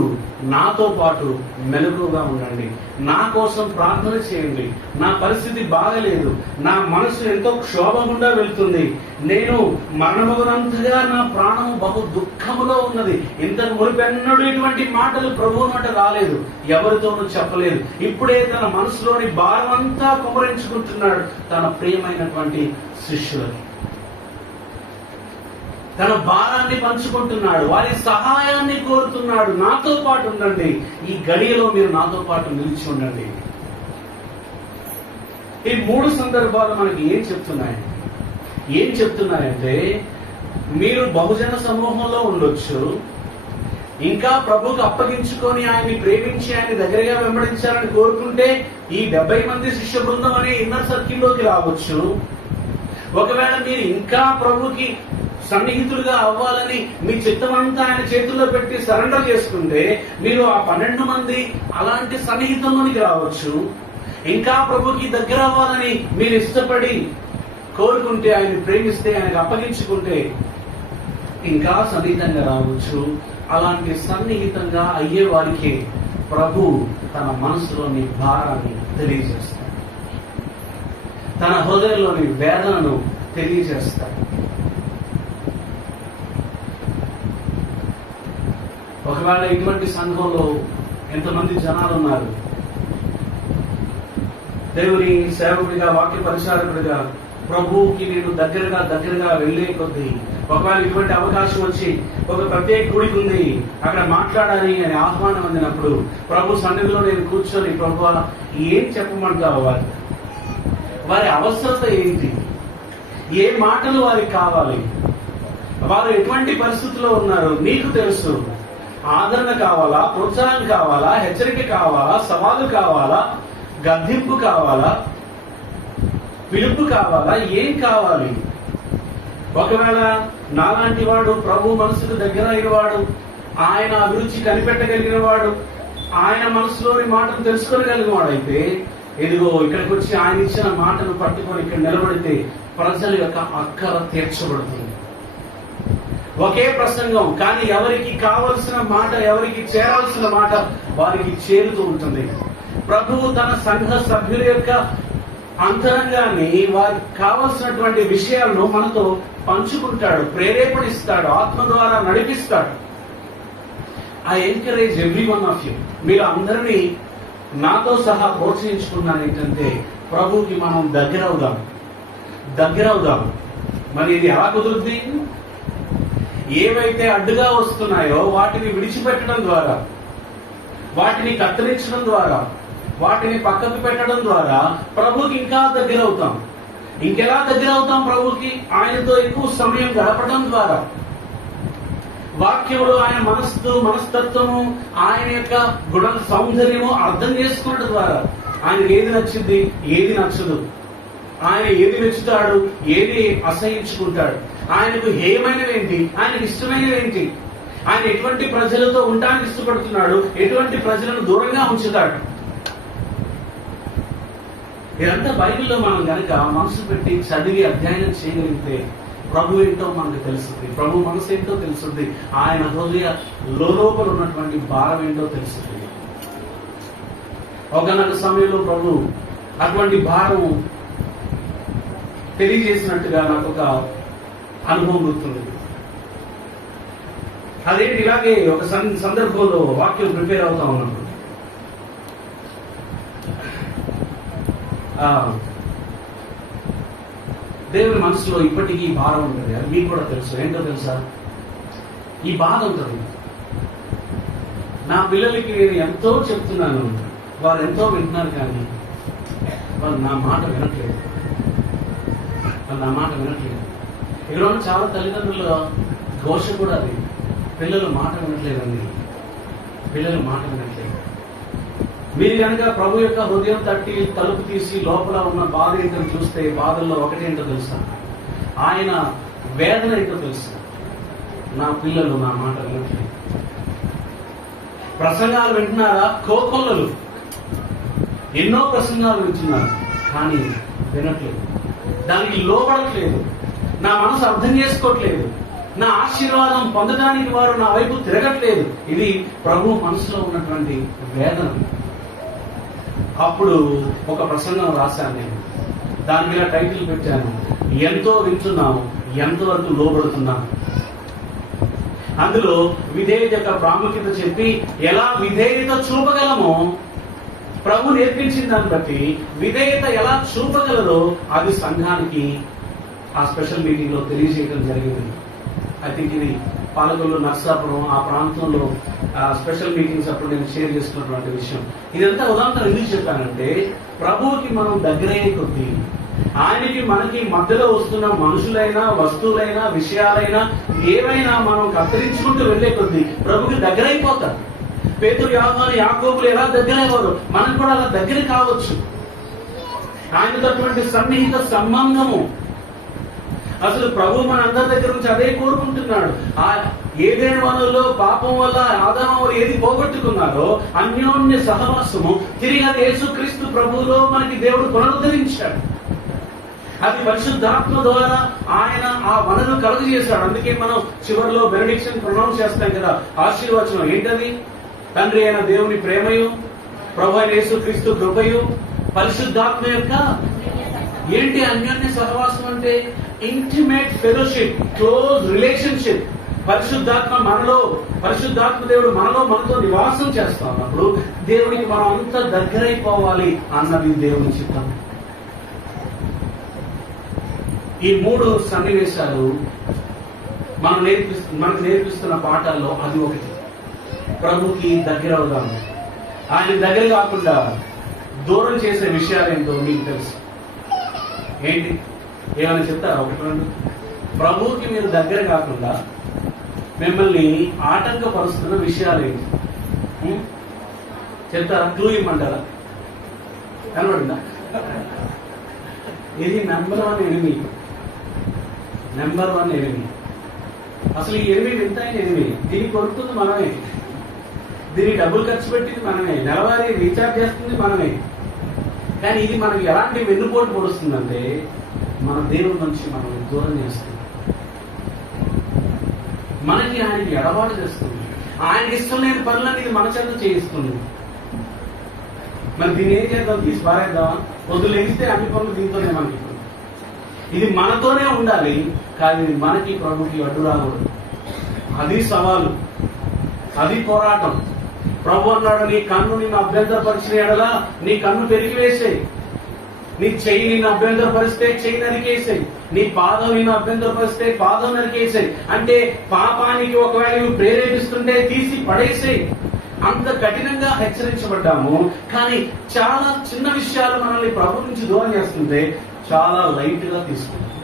నాతో పాటు మెలకుగా ఉండండి, నా కోసం ప్రార్థన చేయండి. నా పరిస్థితి బాగలేదు, నా మనసు ఎంతో క్షోభ గుండా వెళ్తుంది, నేను మరణమగునంతగా నా ప్రాణం బహు దుఃఖములో ఉన్నది. ఇంతకు మునిపెన్నడూ ఇటువంటి మాటలు ప్రభువు మాట రాలేదు, ఎవరితోనూ చెప్పలేదు. ఇప్పుడే తన మనసులోని భారం అంతా కుమరించుకుంటున్నాడు తన ప్రియమైనటువంటి శిష్యులకి. తన భారాన్ని పంచుకుంటున్నాడు, వారి సహాయాన్ని కోరుతున్నాడు. నాతో పాటు ఉండండి, ఈ గడియలో మీరు నాతో పాటు నిలిచి ఉండండి. ఈ మూడు సందర్భాలు మనకి ఏం చెప్తున్నాయంటే మీరు బహుజన సమూహంలో ఉండొచ్చు, ఇంకా ప్రభుకు అప్పగించుకొని ఆయన్ని ప్రేమించి ఆయన దగ్గరగా వెంబడించాలని కోరుకుంటే ఈ 70 మంది శిష్య బృందం అనే ఇన్నర్ సర్కిల్లోకి రావచ్చు. ఒకవేళ మీరు ఇంకా ప్రభుకి సన్నిహితులుగా అవ్వాలని మీ చిత్తమంతా ఆయన చేతుల్లో పెట్టి సరెండర్ చేసుకుంటే మీరు ఆ 12 మంది అలాంటి సన్నిహితంలోనికి రావచ్చు. ఇంకా ప్రభుకి దగ్గర అవ్వాలని మీరు ఇష్టపడి కోరుకుంటే, ఆయన ప్రేమిస్తే, ఆయనకు అప్పగించుకుంటే ఇంకా సన్నిహితంగా రావచ్చు. అలాంటి సన్నిహితంగా అయ్యే వారికి ప్రభు తన మనసులోని భారాన్ని తెలియజేస్తాడు, తన హృదయంలోని వేదనను తెలియజేస్తాడు. ఒకవేళ ఇటువంటి సంఘంలో ఎంతమంది జనాలు ఉన్నారు, దేవుని సేవకుడిగా, వాక్య పరిచారకుడిగా ప్రభువుకి నేను దగ్గరగా వెళ్లే కొద్దీ, ఒకవేళ ఇటువంటి అవకాశం వచ్చి ఒక ప్రత్యేక గుడికి ఉంది అక్కడ మాట్లాడాలి అని ఆహ్వానం అందినప్పుడు ప్రభు సన్నిధిలో నేను కూర్చొని, ప్రభు ఏం చెప్పమంటావు, వారి అవసరత ఏంటి, ఏ మాటలు వారికి కావాలి, వారు ఎటువంటి పరిస్థితుల్లో ఉన్నారు నీకు తెలుసు. ఆదరణ కావాలా, ప్రోత్సాహం కావాలా, హెచ్చరిక కావాలా, సవాలు కావాలా, గద్దింపు కావాలా, పిలుపు కావాలా, ఏం కావాలి? ఒకవేళ నాలాంటి వాడు ప్రభు మనసుకు దగ్గర అయిన వాడు, ఆయన అభిరుచి కనిపెట్టగలిగిన వాడు, ఆయన మనసులోని మాటను తెలుసుకోగలిగిన వాడైతే ఇదిగో ఇక్కడికి వచ్చి ఆయన ఇచ్చిన మాటను పట్టుకొని ఇక్కడ నిలబడితే ప్రజల యొక్క అక్కర తీర్చబడుతుంది. ఒకే ప్రసంగం, కానీ ఎవరికి కావలసిన మాట, ఎవరికి చేరాల్సిన మాట వారికి చేరుతూ ఉంటుంది. ప్రభువు తన సంఘ సభ్యుల యొక్క అంతరంగాన్ని, వారికి కావలసినటువంటి విషయాలను మనతో పంచుకుంటాడు, ప్రేరేపణిస్తాడు, ఆత్మ ద్వారా నడిపిస్తాడు. I encourage every one of you, మీరు అందరినీ నాతో సహా ప్రోత్సహించుకున్నాను ఏంటంటే ప్రభువుకి మనం దగ్గర అవుదాం. మరి ఇది ఎలా కుదురుద్ది? ఏవైతే అడ్డుగా వస్తున్నాయో వాటిని విడిచిపెట్టడం ద్వారా, వాటిని కత్తిరించడం ద్వారా, వాటిని పక్కకు పెట్టడం ద్వారా ప్రభుకి ఇంకా దగ్గర అవుతాం. ఇంకెలా దగ్గర అవుతాం ప్రభుకి? ఆయనతో ఎక్కువ సమయం గడపడం ద్వారా. వాక్యంలో ఆయన మనస్తత్వము, ఆయన యొక్క గుణ సౌందర్యము అర్థం చేసుకోవడం ద్వారా ఆయనకి ఏది నచ్చింది, ఏది నచ్చదు, ఆయన ఏది మెచ్చుతాడు, ఏది అసహించుకుంటాడు, ఆయనకు హేయమైనవేంటి, ఆయనకు ఇష్టమైనవేంటి, ఆయన ఎటువంటి ప్రజలతో ఉండడానికి ఇష్టపడుతున్నాడు, ఎటువంటి ప్రజలను దూరంగా ఉంచుతాడు. ఇదంతా బైబిల్లో మనం కనుక మనసు పెట్టి చదివి అధ్యయనం చేయగలిగితే ప్రభు ఏంటో మనకు తెలుస్తుంది, ప్రభు మనసు ఏంటో తెలుస్తుంది, ఆయన హృదయ లోపల ఉన్నటువంటి భారం ఏంటో తెలుస్తుంది. ఒకనొక సమయంలో ప్రభు అటువంటి భారం తెలియజేసినట్టుగా నాకు ఒక అనుభవం గుర్తుంది. అదేంటి, ఇలాగే ఒక సందర్భంలో వాక్యం ప్రిపేర్ అవుతా ఉన్నప్పుడు దేవుని మనసులో ఇప్పటికీ ఈ భారం ఉంటుంది. అది మీకు కూడా తెలుసు. ఏంటో తెలుసా? ఈ బాధ ఉంటుంది. నా పిల్లలకి నేను ఎంతో చెప్తున్నాను, వారు ఎంతో వింటున్నారు, కానీ వాళ్ళు నా మాట వినట్లేదు. ఇక్కడ ఉన్న చాలా తల్లిదండ్రుల ఘోష కూడా అది. పిల్లలు మాట వినట్లేదండి, పిల్లలు మాట వినట్లేదు. మీరు కనుక ప్రభు యొక్క హృదయం తట్టి తలుపు తీసి లోపల ఉన్న బాధ ఏంటో చూస్తే, బాధల్లో ఒకటేంటో తెలుసా? ఆయన వేదన ఏంటో తెలుసా? నా పిల్లలు నా మాట వినట్లేదు. ప్రసంగాలు వింటున్నారా? కోకొల్లలు ఎన్నో ప్రసంగాలు వింటున్నారు, కానీ వినట్లేదు, దానికి లోబడట్లేదు, నా మనసు అర్థం చేసుకోవట్లేదు, నా ఆశీర్వాదం పొందడానికి వారు నా వైపు తిరగట్లేదు. ఇది ప్రభు మనసులో ఉన్నటువంటి వేదన. అప్పుడు ఒక ప్రసంగం రాశాను నేను. దాని మీద టైటిల్ పెట్టాను, ఎంతో వింటున్నాము, ఎంతవరకు లోబడుతున్నాము. అందులో విధేయత యొక్క ప్రాముఖ్యత చెప్పి ఎలా విధేయత చూపగలమో ప్రభు నేర్పించిన దాన్ని బట్టి విధేయత ఎలా చూపగలరో అది సంఘానికి ఆ స్పెషల్ మీటింగ్ లో తెలియజేయడం జరిగింది. ఐ థింక్ ఇది పాలకొల్లు, నర్సాపురం ఆ ప్రాంతంలో స్పెషల్ మీటింగ్స్ అప్పుడు నేను షేర్ చేసుకున్నటువంటి విషయం. ఇదంతా ఉదాహరణ ఎందుకు చెప్పానంటే, ప్రభువుకి మనం దగ్గరయ్యే కొద్దీ, ఆయనకి మనకి మధ్యలో వస్తున్న మనుషులైనా, వస్తువులైనా, విషయాలైనా, ఏవైనా మనం కత్తిరించుకుంటూ వెళ్లే కొద్దీ ప్రభుకి దగ్గరైపోతారు. పేతురు, యోహాను, యాకోబులు ఎలా దగ్గరయ్యారు, మనం కూడా అలా దగ్గర కావచ్చు. ఆయనతో అటువంటి సన్నిహిత సంబంధము. అసలు ప్రభు మన అందరి దగ్గర నుంచి అదే కోరుకుంటున్నాడు. ఏదైనా వనంలో పాపం వల్ల ఆదాము ఏది పోగొట్టుకున్నారో అన్యోన్య సహవాసము తిరిగి అది యేసుక్రీస్తు ప్రభువులో మనకి దేవుడు పునరుద్ధరించాడు. అది పరిశుద్ధాత్మ ద్వారా ఆయన ఆ వనరు కలుగజేశాడు. అందుకే మనం చివరిలో బెనడిక్షన్ ప్రొనౌన్స్ చేస్తాం కదా, ఆశీర్వచనం ఏంటది? తండ్రి అయిన దేవుని ప్రేమయు, ప్రభు అయిన యేసుక్రీస్తు కృపయు, పరిశుద్ధాత్మ యొక్క ఏంటి అన్యోన్య సహవాసం అంటే? Intimate fellowship, close relationship. పరిశుద్ధాత్మ దేవుడు మనతో నివాసం చేస్తా ఉన్నప్పుడు దేవునికి మనం అంత దగ్గరైపోవాలి అన్నది దేవుని చిత్తం. ఈ 3 సన్నివేశాలు మనకు నేర్పిస్తున్న పాఠాల్లో అది ఒకటి. ప్రభుకి దగ్గర అవుదాం. ఆయన దగ్గర కాకుండా దూరం చేసే విషయాలేంటో మీకు తెలుసు. ఏంటి? ఏమైనా చెప్తారా? 1-2. ప్రభువుకి మీరు దగ్గర కాకుండా మిమ్మల్ని ఆటంకపరుస్తున్న విషయాలేంటి చెప్తారా? క్లూ ఇమ్మంటారా? కనబడిందా? ఇది నెంబర్ 1 ఎనిమి. అసలు ఈ ఎనిమి వింతైన ఎనిమి. దీన్ని కొడుతుంది మనమే, దీనికి డబ్బులు ఖర్చు పెట్టింది మనమే, నెలవారీ రీఛార్జ్ చేస్తుంది మనమే. కానీ ఇది మనకి ఎలాంటి వెన్నుపోటు పొడుస్తుందంటే, మన దేవుడి నుంచి మనం దూరం చేస్తుంది, మనకి ఆయనకి ఎడబాటు చేస్తుంది, ఆయనకి ఇష్టం లేని పనులన్నీ ఇది మన చేత చేయిస్తుంది. మరి దీన్ని ఏం చేద్దాం? తీసి పారేద్దామా? పొద్దులు లెగిస్తే అన్ని పనులు దీంతోనే మనకి. ఇది మనతోనే ఉండాలి, కానీ మనకి ప్రభుకి అడ్డు రాకూడదు. అది సవాలు, అది పోరాటం. ప్రభు అన్నాడు, నీ కన్ను నిన్ను అభ్యంతరపరిచిన ఎడలా నీ కన్ను పెరిగివేసేయి, నీ చెయ్యి నిన్ను అభ్యంతరపరిస్తే చెయ్యి నరికేసేయి, నీ పాదం నిన్ను అభ్యంతరపరిస్తే పాదం నరికేసేయి. అంటే పాపానికి ఒకవేళ నువ్వు ప్రేరేపిస్తుంటే తీసి పడేసేయి. అంత కఠినంగా హెచ్చరించబడ్డాము. కానీ చాలా చిన్న విషయాలు మనల్ని ప్రభు నుంచి దూరం చేస్తుంటే చాలా లైట్ గా తీసుకుంటున్నాం.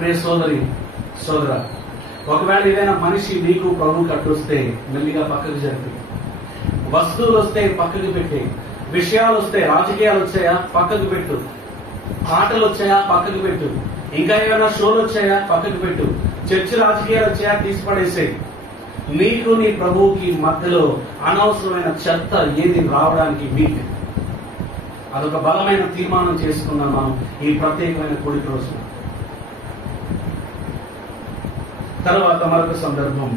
ప్రియ సోదరి సోదర, ఒకవేళ ఏదైనా మనిషి నీకు ప్రభు కట్టొస్తే మెల్లిగా పక్కకు జరిపి, వస్తువులు వస్తే పక్కకు పెట్టి, విషయాలు వస్తే, రాజకీయాలు వచ్చాయా పక్కకు పెట్టు, ఆటలు వచ్చాయా పక్కకు పెట్టు, ఇంకా ఏమైనా షోలు వచ్చాయా పక్కకు పెట్టు, చర్చి రాజకీయాలు వచ్చాయా తీసి పడేసేయి. నీకు నీ ప్రభువుకి మధ్యలో అనవసరమైన చెత్త ఏది రావడానికి వీలు. అదొక బలమైన తీర్మానం చేసుకున్నాం మనం ఈ ప్రత్యేకమైన కూడిక రోజున. తర్వాత మరొక సందర్భం,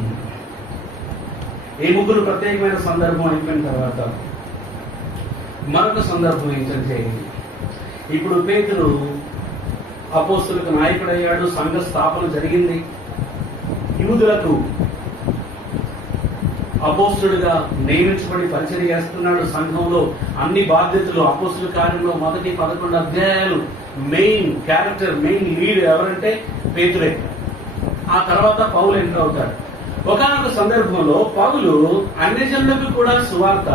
ఈ ముగ్గురు ప్రత్యేకమైన సందర్భం అయిపోయిన తర్వాత మరొక సందర్భం ఏంటంటే, ఇప్పుడు పేతురు అపోస్తులకు నాయకుడయ్యాడు, సంఘ స్థాపన జరిగింది, యూదులకు అపోస్తులుగా నియమించబడి పరిచర్య చేస్తున్నాడు. సంఘంలో అన్ని బాధ్యతలు, అపోస్తుల కార్యంలో మొదటి 11 అధ్యాయాలు మెయిన్ క్యారెక్టర్, మెయిన్ లీడ్ ఎవరంటే పేతురే. ఆ తర్వాత పౌలు ఎంటర్ అవుతాడు. ఒకనొక సందర్భంలో పౌలు అన్యజనులకు కూడా సువార్త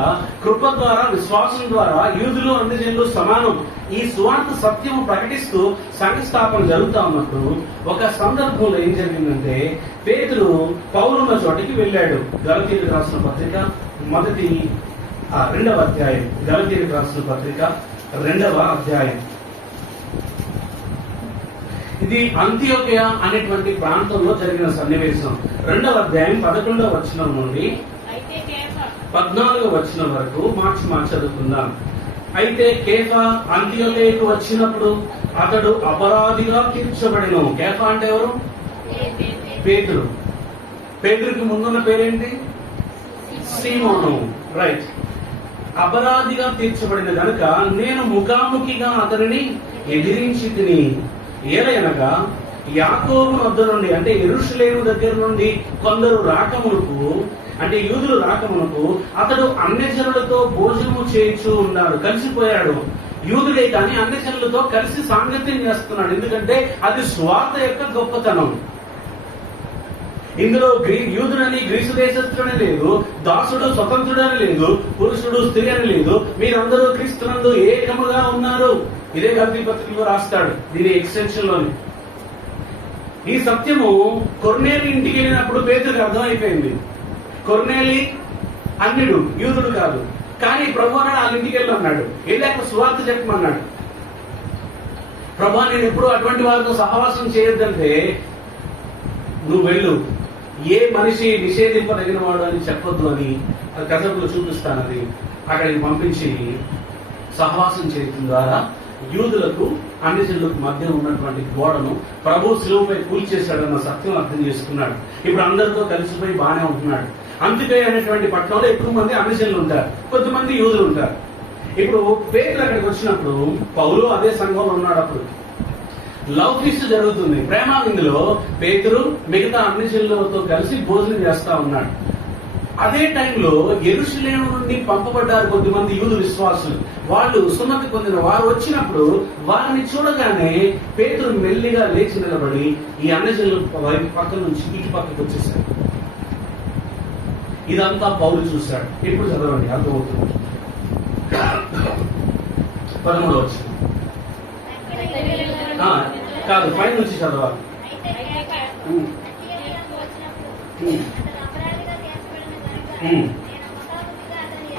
కృప ద్వారా, విశ్వాసం ద్వారా యూదులు అన్యజనులు సమానం, ఈ సువార్త సత్యము ప్రకటిస్తూ సంఘ స్థాపన జరుగుతా ఉన్నప్పుడు ఒక సందర్భంలో ఏం జరిగిందంటే, పేతురు పౌలున్న చోటికి వెళ్ళాడు. గలతీయులకు రాసిన పత్రిక 2వ అధ్యాయం, గలతీయులకు రాసిన పత్రిక 2వ అధ్యాయం. ఇది అంత్యోకియ అనేటువంటి ప్రాంతంలో జరిగిన సన్నివేశం. 2వ అధ్యాయం 11వ వచనం నుండి 14వ వచనం వరకు మార్చి చదువుకుందాం. అయితే కేఫా అంత్యోకియకు వచ్చినప్పుడు అతడు అపరాధిగా తీర్చబడెను. కేఫా అంటే ఎవరు? పేతురు. పేతురుకి ముందున్న పేరేంటి? సీమోను. రైట్. అపరాధిగా తీర్చబడిన కనుక నేను ముఖాముఖిగా అతనిని ఎదిరించి తిని, ఏలయనగా యాకోబు వద్ద నుండి, అంటే యెరూషలేము దగ్గర నుండి కొందరు రాకమునకు, అంటే యూదులు రాకమునకు అతడు అన్యజనులతో భోజనము చేయించు ఉన్నాడు. కలిసిపోయాడు. యూదుడే కానీ అన్యజనులతో కలిసి సాంగత్యం చేస్తున్నాడు. ఎందుకంటే అది స్వార్థ యొక్క గొప్పతనం. ఇందులో యూదుడని గ్రీసు దేశస్థుడని లేదు, దాసుడు స్వతంత్రుడని లేదు, పురుషుడు స్త్రీ అని లేదు, మీరందరూ క్రీస్తునందు ఏకముగా ఉన్నారు. ఇదే గలతీ పత్రికలో రాస్తాడు, దీని ఎక్స్టెన్షన్ లోని. ఈ సత్యము కొర్నేలి ఇంటికి వెళ్ళినప్పుడు పేతురుకి అర్థమైపోయింది. కొర్నేలి అన్యుడు, యూదుడు కాదు. కానీ ప్రభు అన్నాడు వాళ్ళ ఇంటికి వెళ్ళి అన్నాడు, వెళ్ళి అక్కడ సువార్త చెప్పమన్నాడు. ప్రభు నేను ఎప్పుడు అటువంటి వాళ్ళతో సహవాసం చేయొద్దంటే, నువ్వు వెళ్ళు, ఏ మనిషి నిషేధింపదగిన వాడు అని చెప్పొద్దు అని కథకులు చూపిస్తాను. అది అక్కడికి పంపించి సహవాసం చేయడం ద్వారా యూదులకు అన్యజనులకు మధ్య ఉన్నటువంటి గోడను ప్రభు శిలువపై కూల్చేశాడన్న సత్యం అర్థం చేసుకున్నాడు. ఇప్పుడు అందరితో కలిసిపోయి బాగానే ఉంటున్నాడు. అంత్యోకియ అనేటువంటి పట్టణంలో ఎక్కువ మంది అన్యజనులు ఉంటారు, కొద్దిమంది యూదులు ఉంటారు. ఇప్పుడు పేతురు అక్కడికి వచ్చినప్పుడు పౌలు అదే సంఘంలో ఉన్నాడు. అప్పుడు లవ్ ఫీస్ట్ జరుగుతుంది, ప్రేమ విందులో పేతురు మిగతా అన్యజనులతో కలిసి భోజనం చేస్తా ఉన్నాడు. అదే టైంలో యెరూషలేము నుండి పంపబడ్డారు కొద్దిమంది యూదు విశ్వాసులు. వాళ్ళు సున్నతి పొందిన వారు వచ్చినప్పుడు వారిని చూడగానే పేతురు మెల్లిగా లేచి నిలబడి ఈ అన్యజనుల వైపు పక్క నుంచి ఇటు పక్కకు వచ్చేసాడు. ఇదంతా పౌలు చూశాడు. ఇప్పుడు చదవండి, అర్థమవుతుంది. 13వ వచనం కాదు, పై నుంచి చదవాలి.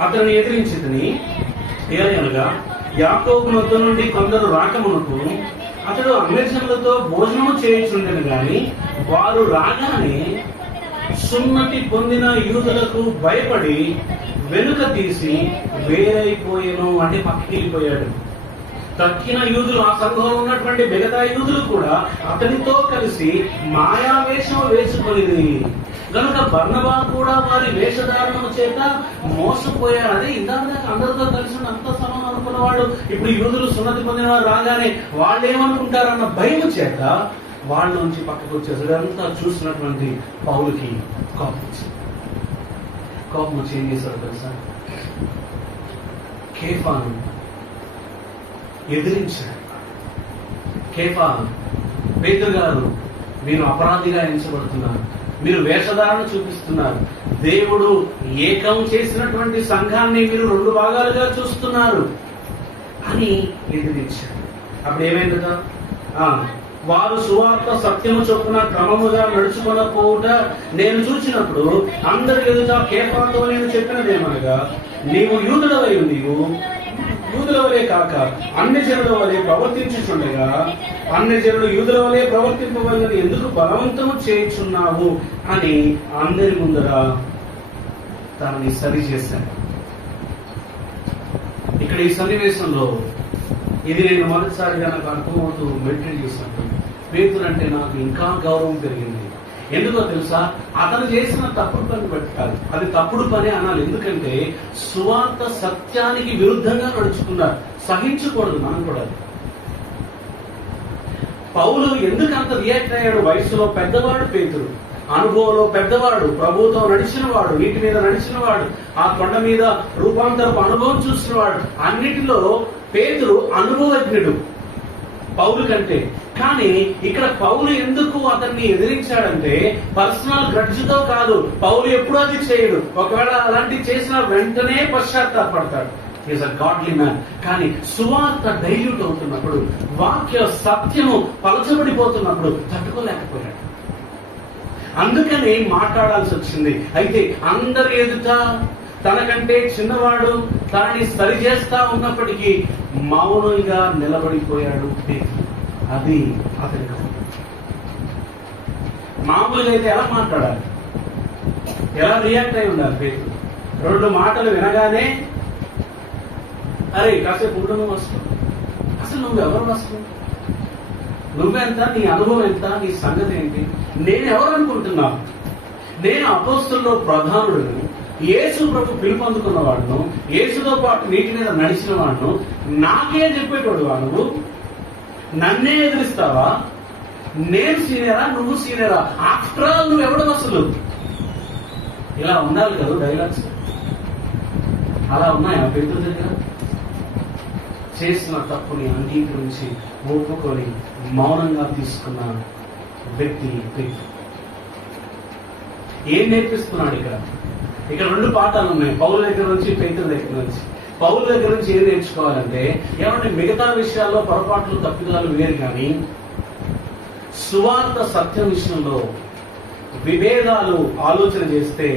అతన్ని ఎదిరించితిని, ఏలయనగా యాకోబు వద్ద నుండి కొందరు రాకమునకు అతడు అన్యజనులతో భోజనము చేయించుండెను గాని వారు రాగానే సున్నతి పొందిన యూదులకు భయపడి వెనుక తీసి వేరైపోయాను, అంటే పక్కకి వెళ్ళిపోయాడు. తక్కిన యూదులు, ఆ సంఘంలో ఉన్నటువంటి మిగతా యూదులు కూడా అతనితో కలిసి మాయావేషం వేసుకొని కనుక బర్నబా కూడా వారి వేషధారణము చేత మోసపోయాడు. అదే ఇందాక అందరితో కలిసి అంత సమం అనుకున్నవాడు ఇప్పుడు యూదులు సున్నతి పొందిన వారు రాగానే వాళ్ళు ఏమనుకుంటారన్న భయం చేత వాళ్ళ నుంచి పక్కకు వచ్చేసాడు. అంతా చూసినటువంటి పౌలుకి కోపం వచ్చి ఏం చేశాడు తెలుసా? కేఫాను ఎదిరించాడు. కేఫా, పేతురు గారు, మీరు అపరాధిగా ఎంచబడుతున్నారు, మీరు వేషధారణ చూపిస్తున్నారు, దేవుడు ఏకం చేసినటువంటి సంఘాన్ని మీరు 2 భాగాలుగా చూస్తున్నారు అని ఎదిరించాడు. అప్పుడు ఏమైందట? వారు సువార్త సత్యము చొప్పున క్రమముగా నడుచుకొనకపోవుట నేను చూచినప్పుడు అందరి ఎదుట కేఫాతో నేను చెప్పినదేమనగా, నీవు యూదుడవై నీవు యూదుల వలె కాక అన్ని జనుల వలె ప్రవర్తించుచుండగా అన్ని జనులు యూదుల వలె ప్రవర్తింపవలని ఎందుకు బలవంతము చేయుచున్నావు అని అందరి ముందర తనని సరి చేశాను. ఇక్కడ ఈ సన్నివేశంలో ఇది నేను మొదటిసారిగా నాకు అర్థమవుతూ మెడిటేట్ చేసినప్పుడు పేతురు అంటే నాకు ఇంకా గౌరవం పెరిగింది. ఎందుకో తెలుసా, అతను చేసిన తప్పుడు పని బట్టి కాదు, అది తప్పుడు పని అనాలి. ఎందుకంటే సువార్త సత్యానికి విరుద్ధంగా నడుచుకున్నారు. సహించకూడదు మనం కూడా. పౌలు ఎందుకు అంత రియాక్ట్ అయ్యాడు? వయసులో పెద్దవాడు పేతురు, అనుభవంలో పెద్దవాడు, ప్రభువుతో నడిచిన వాడు, నీటి మీద నడిచిన వాడు, ఆ కొండ మీద రూపాంతరపు అనుభవం చూసినవాడు. అన్నిటిలో పేతురు అనుభవజ్ఞుడు పౌలు కంటే. కానీ ఇక్కడ పౌలు ఎందుకు అతన్ని ఎదిరించాడంటే పర్సనల్ గ్రడ్జ్తో కాదు. పౌలు ఎప్పుడూ అది చేయడు. ఒకవేళ అలాంటివి చేసిన వెంటనే పశ్చాత్తాపడతాడు. Is a godly man. కానీ సువార్త డైల్యూట్ అవుతున్నప్పుడు, వాక్య సత్యము పలచబడిపోతున్నప్పుడు తట్టుకోలేకపోయాడు. అందుకని మాట్లాడాల్సి వచ్చింది. అయితే అందరి ఎదుట తనకంటే చిన్నవాడు తనని సరి చేస్తా ఉన్నప్పటికీ మౌనంగా నిలబడిపోయాడు పేతురు. అది అతని మామూలుగా అయితే ఎలా మాట్లాడాలి, ఎలా రియాక్ట్ అయి ఉండాలి పేతురు? 2 మాటలు వినగానే అరే కాసేపు ఉండు, నువ్వు వస్తావు, అసలు నువ్వెవరు వస్తావు, నువ్వెంత, నీ అనుభవం ఎంత, నీ సంగతి ఏంటి, నేను ఎవరు అనుకుంటున్నావు? నేను అపోస్తలుల్లో ప్రధానుడును, యేసు ప్రభు పిలుపొందుకున్న వాడును, యేసుతో పాటు నీటి మీద నడిచిన వాడును, నాకే చెప్పేటోడు నువ్వు నన్నే ఎదిరిస్తావా? నేను సీనియరా, నువ్వు సీనియరా? ఆఫ్టర్ ఆల్ నువ్వు ఎవడు అసలు? ఇలా ఉండాలి కదా డైలాగ్స్. అలా ఉన్నాయా పేతురు దగ్గర? చేసిన తప్పుని అంగీకరించి ఒప్పుకొని మౌనంగా తీసుకున్న వ్యక్తి పేతురు. ఏం నేర్పిస్తున్నాడు ఇక్కడ? ఇక్కడ 2 పాఠాలు ఉన్నాయి, పౌలు దగ్గర నుంచి పేతురు దగ్గర నుంచి. పౌలు దగ్గర నుంచి ఏం నేర్చుకోవాలంటే, ఏమంటే మిగతా విషయాల్లో పొరపాట్లు తప్పిదాలు వేరు, కానీ సువార్త సత్యం విషయంలో విభేదాలు ఆలోచన చేస్తే,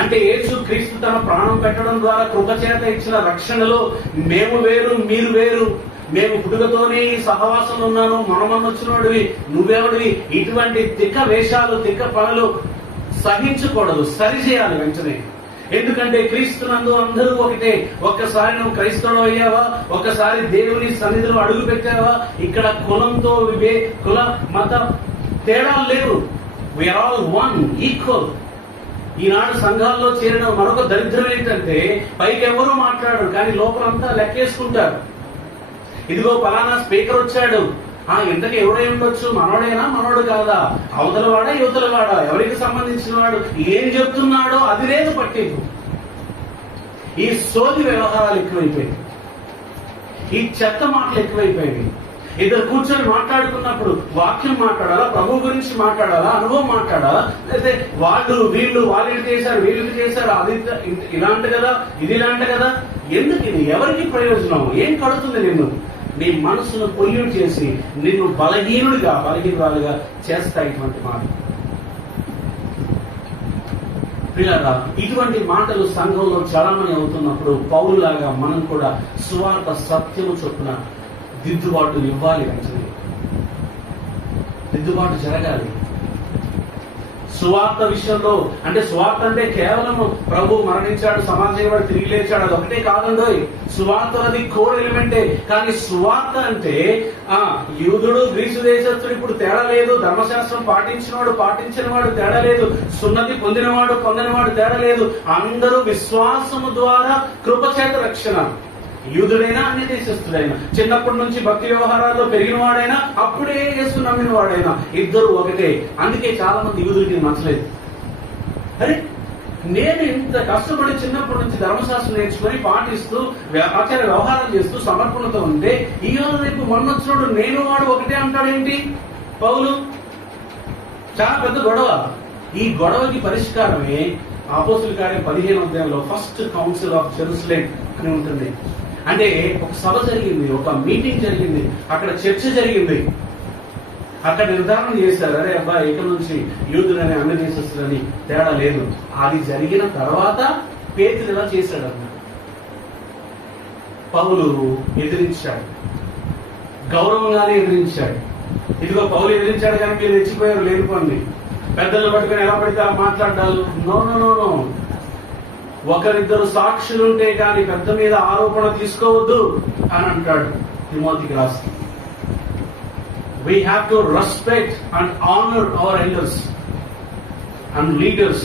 అంటే యేసు క్రీస్తు తన ప్రాణం పెట్టడం ద్వారా కృపచేత ఇచ్చిన రక్షణలో మేము వేరు, మీరు వేరు, మేము పుట్టుకతోనే ఈ సహవాసంలో ఉన్నాను, మనమన్నొచ్చినోడివి, నువ్వెవడివి, ఇటువంటి తిక్క వేషాలు, తిక్క పనులు సహించకూడదు, సరిచేయాలి వెంటనే. ఎందుకంటే క్రీస్తునందు అందరూ ఒకటే. ఒక్కసారి నువ్వు క్రైస్తవుడు అయ్యావా, ఒక్కసారి దేవుని సన్నిధిలో అడుగు పెట్టావా, ఇక్కడ కులంతో కుల మత తేడాలు లేవు. We are all one, equal. ఈనాడు సంఘాల్లో చేరిన మరొక దరిద్రం ఏంటంటే, పైకి ఎవరు మాట్లాడరు కానీ లోపలంతా లెక్కేసుకుంటారు. ఇదిగో పలానా స్పీకర్ వచ్చాడు, ఇంతకీ ఎవడై ఉండొచ్చు, మనోడేనా, మనోడు కాదా, అవతలవాడా యువతలవాడా, ఎవరికి సంబంధించిన వాడు, ఏం చెప్తున్నాడో అది లేదు పట్టింపు. ఈ సోది వ్యవహారాలు ఎక్కువైపోయాయి, ఈ చెత్త మాటలు ఎక్కువైపోయాయి. ఇద్దరు కూర్చొని మాట్లాడుకున్నప్పుడు వాక్యం మాట్లాడాలా, ప్రభు గురించి మాట్లాడాలా, అనుభవం మాట్లాడాలా, అయితే వీళ్ళు వాళ్ళకి చేశారు, వీళ్ళకి చేశారు, అది ఇలాంటి కదా, ఇది ఇలాంటి కదా. ఎందుకు ఇది? ఎవరికి ప్రయోజనం? ఏం కడుతుంది నిన్ను? నీ మనసును పొల్యూట్ చేసి నిన్ను బలహీనురాలుగా చేస్తాయి ఇటువంటి మాటలు. పిల్లరా, ఇటువంటి మాటలు సంఘంలో చలామణి అవుతున్నప్పుడు పౌరులాగా మనం కూడా సువార్త సత్యము చొప్పున దిద్దుబాటు ఇవ్వాలి. వెంటనే దిద్దుబాటు జరగాలి. సువార్త విషయంలో అంటే సువార్త అంటే కేవలం ప్రభు మరణించాడు, సమాజం తిరిగి లేచాడు, అది ఒకటే కాదండోయ్. సువార్త అది కోర్ ఎలిమెంటే. కానీ సువార్త అంటే యూదుడు గ్రీసు దేశస్థుడు ఇప్పుడు తేడా లేదు, ధర్మశాస్త్రం పాటించినవాడు పాటించినవాడు తేడా లేదు, సున్నతి పొందినవాడు తేడా లేదు. అందరూ విశ్వాసము ద్వారా కృపచేత రక్షణ. యూదుడైనా అన్ని దేశస్థుడైనా, చిన్నప్పటి నుంచి భక్తి వ్యవహారాల్లో పెరిగిన వాడైనా, అప్పుడే యేసు నమ్మిన వాడైనా, ఇద్దరు ఒకటే. అందుకే చాలా మంది యూదులకి నచ్చలేదు. అరే, నేను ఇంత కష్టపడి చిన్నప్పటి నుంచి ధర్మశాస్త్రం నేర్చుకుని పాటిస్తూ ఆచార వ్యవహారం చేస్తూ సమర్పణతో ఉంటే, ఈవేళ రేపు మొన్నొచ్చినోడు నేను వాడు ఒకటే అంటాడేంటి పౌలు? చాలా పెద్ద గొడవ. ఈ గొడవకి పరిష్కారమే అపోస్తుల కార్యం 15వ అధ్యాయంలో ఫస్ట్ కౌన్సిల్ ఆఫ్ జెరూసలేం అని ఉంటుంది. అంటే ఒక సభ జరిగింది, ఒక మీటింగ్ జరిగింది, అక్కడ చర్చ జరిగింది. అక్కడ నిర్ధారణ చేశారు, అరే అబ్బా ఇక నుంచి యూదులని అన్ని దేశస్తులని తేడా లేదు. అది జరిగిన తర్వాత పేతురు ఇలా చేశాడు అన్నాడు. పౌలు ఎదిరించాడు, గౌరవంగానే ఎదిరించాడు. ఇదిగో పౌలు ఎదిరించాడు కానీ మీరు రెచ్చిపోయారు లేనిపోండి, పెద్దలు పట్టుకొని ఎలా పడితే అలా మాట్లాడాలి. నో నో నో నో, ఒకరిద్దరు సాక్షులుంటే కానీ పెద్ద మీద ఆరోపణ తీసుకోవద్దు అని అంటాడు తిమోతికి రాసి. We have to respect and honor our elders and leaders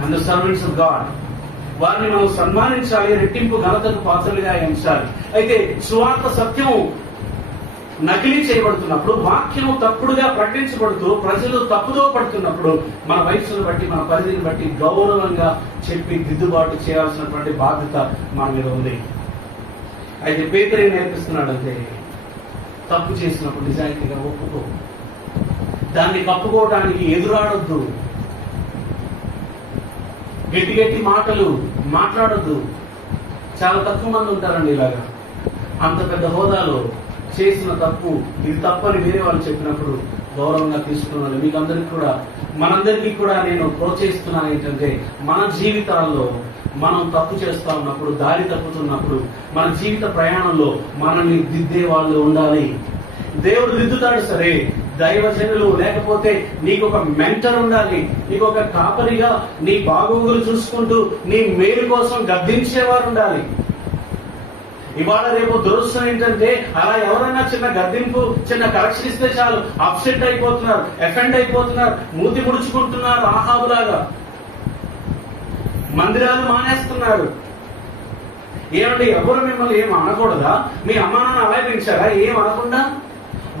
and the servants of God. వారిని మనం సన్మానించాలి, రెట్టింపు ఘనతకు పాత్రలుగా ఎంచాలి. అయితే సువార్త సత్యం నకిలీ చేయబడుతున్నప్పుడు, వాక్యము తప్పుడుగా ప్రకటించబడుతూ ప్రజలు తప్పుదో పడుతున్నప్పుడు మన వయసును బట్టి మన పరిధిని బట్టి గౌరవంగా చెప్పి దిద్దుబాటు చేయాల్సినటువంటి బాధ్యత మన మీద ఉంది. అయితే పేతురు ఏం నేర్పిస్తున్నాడంటే, తప్పు చేసినప్పుడు నిజాయితీగా ఒప్పుకో, దాన్ని కప్పుకోవడానికి ఎదురాడొద్దు, గట్టి గట్టి మాటలు మాట్లాడొద్దు. చాలా తక్కువ మంది ఉంటారండి ఇలాగా, అంత పెద్ద హోదాలో చేసిన తప్పు ఇది తప్పని వేరే వాళ్ళు చెప్పినప్పుడు గౌరవంగా తీసుకున్నాను. మీకు అందరికి కూడా మనందరికీ కూడా నేను ప్రోత్సహిస్తున్నాను ఏంటంటే, మన జీవితాల్లో మనం తప్పు చేస్తా ఉన్నప్పుడు, దారి తప్పుతున్నప్పుడు, మన జీవిత ప్రయాణంలో మనల్ని దిద్దే వాళ్ళు ఉండాలి. దేవుడు దిద్దుతాడు సరే, దైవజనులు లేకపోతే నీకు ఒక మెంటర్ ఉండాలి, నీకు ఒక కాపరిగా నీ బాగోగులు చూసుకుంటూ నీ మేలు కోసం గద్దించేవారు ఉండాలి. ఇవాళ రేపు దురదృష్టం ఏంటంటే, అలా ఎవరైనా చిన్న గద్దింపు చిన్న కరెక్షన్ ఇస్తే చాలు అప్సెట్ అయిపోతున్నారు, ఎఫెండ్ అయిపోతున్నారు, మూతి ముడుచుకుంటున్నారు ఆహాబులాగా, మందిరాలు మానేస్తున్నారు. ఏమండి, ఎవరు మిమ్మల్ని ఏం అనకూడదా? మీ అమ్మా నాన్న అలా పెంచారా? ఏం అనకుండా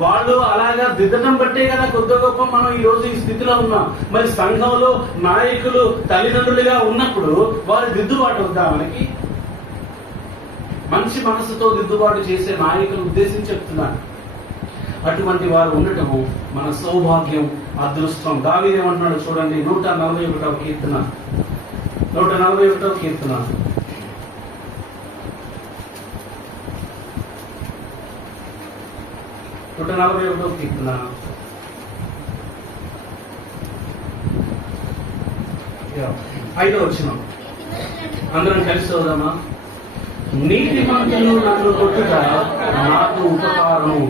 వాళ్ళు అలాగా దిద్దటం బట్టే కదా కొద్ది గొప్ప మనం ఈ రోజు ఈ స్థితిలో ఉన్నాం. మరి సంఘంలో నాయకులు తల్లిదండ్రులుగా ఉన్నప్పుడు వారి దిద్దుబాటు వద్దా? మనకి మంచి మనసుతో దిద్దుబాటు చేసే నాయకులు ఉద్దేశించి చెప్తున్నారు. అటువంటి వారు ఉండటము మన సౌభాగ్యం, అదృష్టం. దావీదు ఏమంటున్నాడు చూడండి, 141వ కీర్తన 141వ కీర్తన 141వ కీర్తన 5వ వచనం అందరం కలిసి చదువుదామా? నీతిమంతులు నన్ను కొట్టుట నాకు ఉపకారము,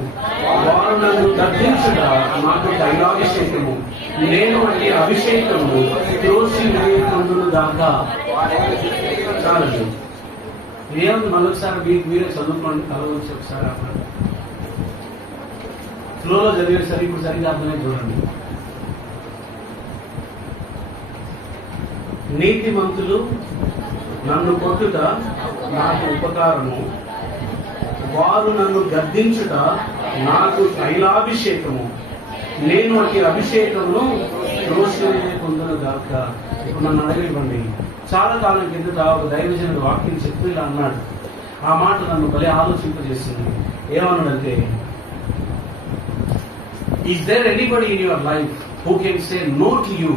వారు నన్ను గద్దించుట నాకు తైలాభిషేకము, నేను అట్టి అభిషేకము త్రోసి వేయకుందును దాకా. చాలండి, ఏముంది మళ్ళొకసారి మీరే చదువుకోండి, కలవచ్చు ఒకసారి అప్పుడు ఫ్లోలో చదివేసరి ఇప్పుడు సరిగ్గా అర్థమై చూడండి. నీతిమంతులు నన్ను కొట్టుట నాకు ఉపకారము, వారు నన్ను గద్దించుట నాకు తైలాభిషేకము, నేను అట్టి అభిషేకమును రోషును దాకా. ఇప్పుడు నన్ను అడగనివ్వండి, చాలా కాలం కిందట ఒక దైవజనుడు వాక్యం చెప్తూ ఇలా అన్నాడు. ఆ మాట నన్ను భలే ఆలోచింపజేసింది. ఏమన్నాడంటే, is there anybody in your life who can say no to you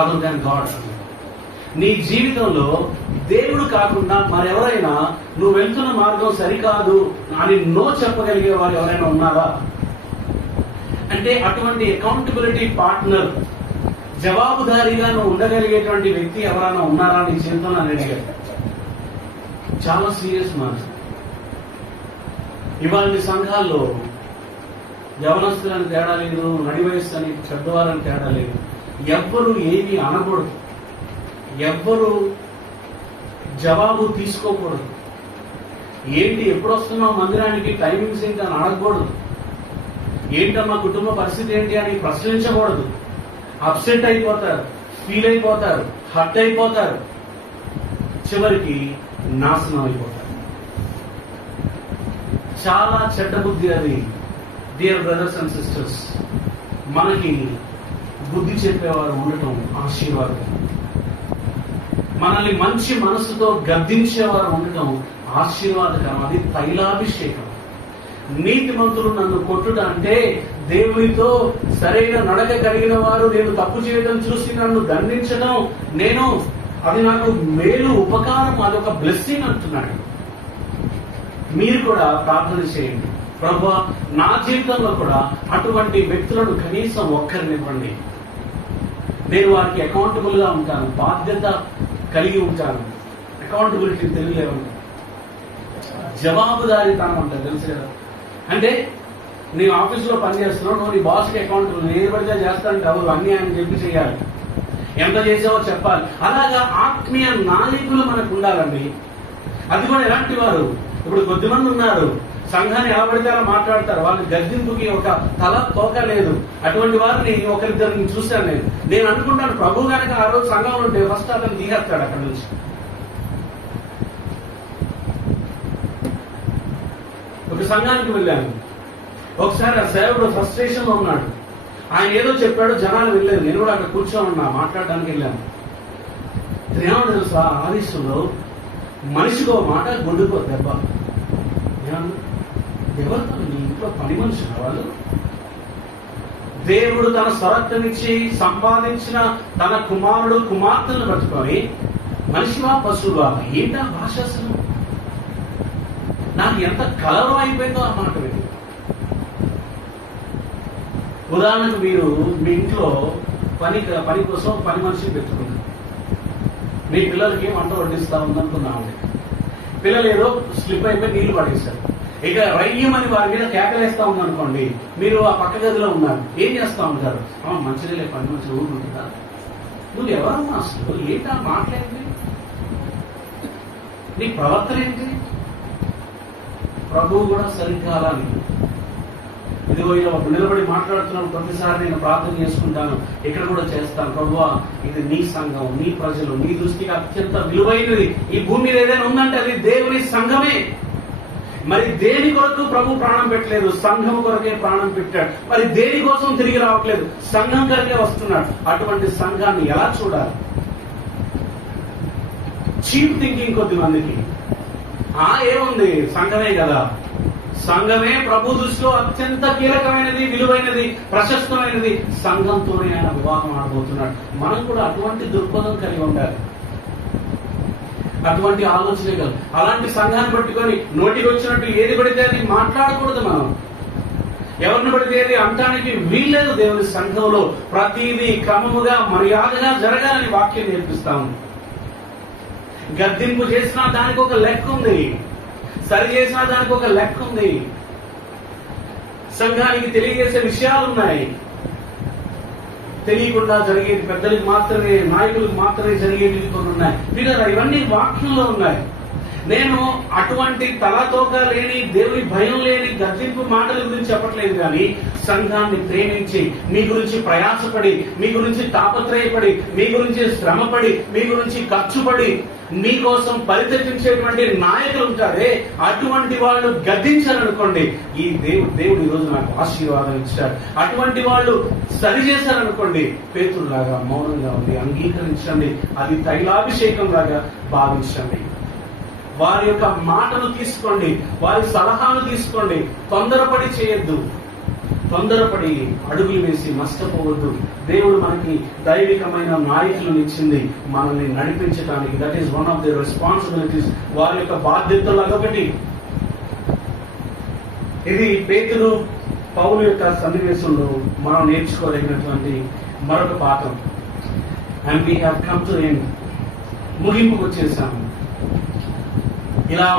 other than God? నీ జీవితంలో దేవుడు కాకుండా మరెవరైనా నువ్వు వెళ్తున్న మార్గం సరికాదు అని నో చెప్పగలిగే వారు ఎవరైనా ఉన్నారా అంటే, అటువంటి అకౌంటబిలిటీ పార్ట్నర్, జవాబుదారీగా నువ్వు ఉండగలిగేటువంటి వ్యక్తి ఎవరైనా ఉన్నారా నీ జీవితంలో అని అడిగాడు. చాలా సీరియస్ మాట. ఇవాళ సంఘాల్లో యవనస్తులని తేడా లేదు, నడి వయస్సు అని పెద్దవారని తేడా లేదు, ఎవ్వరు ఏమీ అనకూడదు, ఎవ్వరు జవాబు తీసుకోకూడదు. ఏంటి ఎప్పుడు వస్తున్నావు మందిరానికి, టైమింగ్స్ ఏంటి అని అడగకూడదు, ఏంటమ్మా కుటుంబ పరిస్థితి ఏంటి అని ప్రశ్నించకూడదు. అప్సెట్ అయిపోతారు, ఫీల్ అయిపోతారు, హర్ట్ అయిపోతారు, చివరికి నాశనం అయిపోతారు. చాలా చెడ్డ బుద్ధి అది. డియర్ బ్రదర్స్ అండ్ సిస్టర్స్, మనకి బుద్ధి చెప్పేవారు ఉండటం ఆశీర్వాదం. మనల్ని మంచి మనసుతో గద్దించేవారు ఉండటం ఆశీర్వాదకరం, అది తైలాభిషేకం. నీతిమంతులు నన్ను కొట్టుట అంటే, దేవునితో సరైన నడక కలిగిన వారు నేను తప్పు చేయడం చూసి నన్ను దండించడం, అది నాకు మేలు, ఉపకారం, అదొక బ్లెస్సింగ్ అంటున్నాడు. మీరు కూడా ప్రార్థన చేయండి, ప్రభువా నా జీవితంలో కూడా అటువంటి వ్యక్తులను కనీసం ఒక్కరినివ్వండి. నేను వారికి అకౌంటబుల్ గా ఉంటాను, బాధ్యత కలిగి ఉంటాను. అకౌంటబిలిటీ తెలియలేవు, జవాబుదారీతనం అంటారు, తెలుసు కదా. అంటే నీ ఆఫీసులో పనిచేస్తున్నావు, నువ్వు నీ బాస్కి అకౌంటబుల్, ఏది పడితే చేస్తాను ఎవరు అన్ని ఆయన చెప్పి చేయాలి, ఎంత చేసావో చెప్పాలి. అలాగా ఆత్మీయ నాయకులు మనకు ఉండాలండి. అది కూడా ఎలాంటి వారు? ఇప్పుడు కొద్దిమంది ఉన్నారు, సంఘాన్ని ఎలా పడితే అలా మాట్లాడతారు, వాళ్ళకి గద్దింపుకి ఒక తల తోక లేదు. అటువంటి వారిని ఒకరిద్దరిని చూశాను నేను అనుకుంటాను ప్రభు కనుక ఆ రోజు సంఘంలో ఉంటే ఫస్ట్ అతను దిగేస్తాడు అక్కడి నుంచి. ఒక సంఘానికి వెళ్ళాను, ఒకసారి ఆ సేవకుడు ఫ్రస్ట్రేషన్ లో ఉన్నాడు. ఆయన ఏదో చెప్పాడు, జనాలు వెళ్ళలేదు, నేను కూడా అక్కడ కూర్చొని ఉన్నా, మాట్లాడడానికి వెళ్ళాను. ఏమో తెలుసా, ఆదేశంలో మనిషికో మాట గుండుకో దెబ్బ. ఎవరు నీ ఇంట్లో పని మనిషి వాళ్ళు? దేవుడు తన స్వరక్తనిచ్చి సంపాదించిన తన కుమారుడు కుమార్తెను పట్టుకొని మనిషివా పశువువా? ఏంటా భాష అసలు? నాకు ఎంత కలవరం అయిపోయిందో ఆ మాట విని. ఉదాహరణకు మీరు మీ ఇంట్లో పని కోసం పని మనిషిని పెట్టుకున్నారు. మీ పిల్లలకి వంట వడ్డిస్తా ఉందనుకున్నాము. పిల్లలు ఏదో స్లిప్ అయిపోయి నీళ్లు పడేస్తారు. ఇక రయ్యమని వారి మీద కేకలేస్తా ఉందనుకోండి, మీరు ఆ పక్క గదిలో ఉన్నారు, ఏం చేస్తా ఉంటారు? మంచినీళ్ళే పని మంచి ఊరు ఉంటుందా? నువ్వు ఎవరన్నా అసలు? ఏంటా మాట్లాడింది? నీ ప్రవర్తన ఏంటి? ప్రభువు కూడా సరిగ్గా అలానే. ఇదిగో ఇలా నిలబడి మాట్లాడుతున్నాను, ప్రతిసారి నేను ప్రార్థన చేసుకుంటాను, ఇక్కడ కూడా చేస్తాను. ప్రభువా, ఇది నీ సంఘం, నీ ప్రజలు, నీ దృష్టికి అత్యంత విలువైనది ఈ భూమి మీద ఏదైనా ఉందంటే అది దేవుని సంఘమే. మరి దేని కొరకు ప్రభు ప్రాణం పెట్టలేదు? సంఘం కొరకే ప్రాణం పెట్టాడు. మరి దేనికోసం తిరిగి రావట్లేదు? సంఘం కొరకే వస్తున్నాడు. అటువంటి సంఘాన్ని ఎలా చూడాలి? చీప్ థింకింగ్ కొద్ది మందికి. ఏముంది, సంఘమే కదా. సంఘమే ప్రభు దృష్టిలో అత్యంత కీలకమైనది, విలువైనది, ప్రశస్తమైనది. సంఘంతోనే ఆయన వివాహం ఆడబోతున్నాడు. మనం కూడా అటువంటి దృక్పథం కలిగి ఉండాలి, అటువంటి ఆలోచనే కాదు. అలాంటి సంఘాన్ని పట్టుకొని నోటికి వచ్చినట్టు ఏది పడితే అది మాట్లాడకూడదు. మనం ఎవరిని పడితే అది అంటానికి వీల్లేదు. దేవుని సంఘంలో ప్రతిదీ క్రమముగా మర్యాదగా జరగాలని వాక్యం నేర్పిస్తాము. గద్దింపు చేసినా దానికి ఒక లెక్క ఉంది, సరి చేసినా దానికి ఒక లెక్క ఉంది. సంఘానికి తెలియజేసే విషయాలు ఉన్నాయి. తెలియకుండా జరిగేది పెద్దలకు మాత్రమే, నాయకులకు మాత్రమే జరిగేవి కొన్ని ఉన్నాయి. మీరు ఇవన్నీ వాక్యంలో ఉన్నాయి. నేను అటువంటి తలతోక లేని, దేవుని భయం లేని గద్దింపు మాటల గురించి చెప్పట్లేదు, కానీ సంఘాన్ని ప్రేమించి, మీ గురించి ప్రయాసపడి, మీ గురించి తాపత్రయపడి, మీ గురించి శ్రమపడి, మీ గురించి ఖర్చుపడి, మీకోసం పరితపించేటువంటి నాయకులు ఉంటారే, అటువంటి వాళ్ళు గద్దించారనుకోండి, ఈ దేవుడు ఈ రోజు నాకు ఆశీర్వాదం ఇచ్చాడు. అటువంటి వాళ్ళు సరి చేశారనుకోండి, పేతురులాగా మౌనంగా ఉంది, అంగీకరించండి. అది తైలాభిషేకం లాగా భావించండి. వారి యొక్క మాటను తీసుకోండి, వారి సలహాను తీసుకోండి. తొందరపడి చేయొద్దు, తొందరపడి అడుగులు వేసి నష్టపోవద్దు. దేవుడు మనకి దైవికమైన నాయకులను ఇచ్చింది మనల్ని నడిపించడానికి. That is one of the responsibilities. వారి యొక్క బాధ్యతలు అదొకటి. ఇది పేతురు పౌలు యొక్క సన్నివేశంలో మనం నేర్చుకోదగినటువంటి మరొక పాఠం. And we have come to end. ముగింపుకు వచ్చేసాము. ఇలా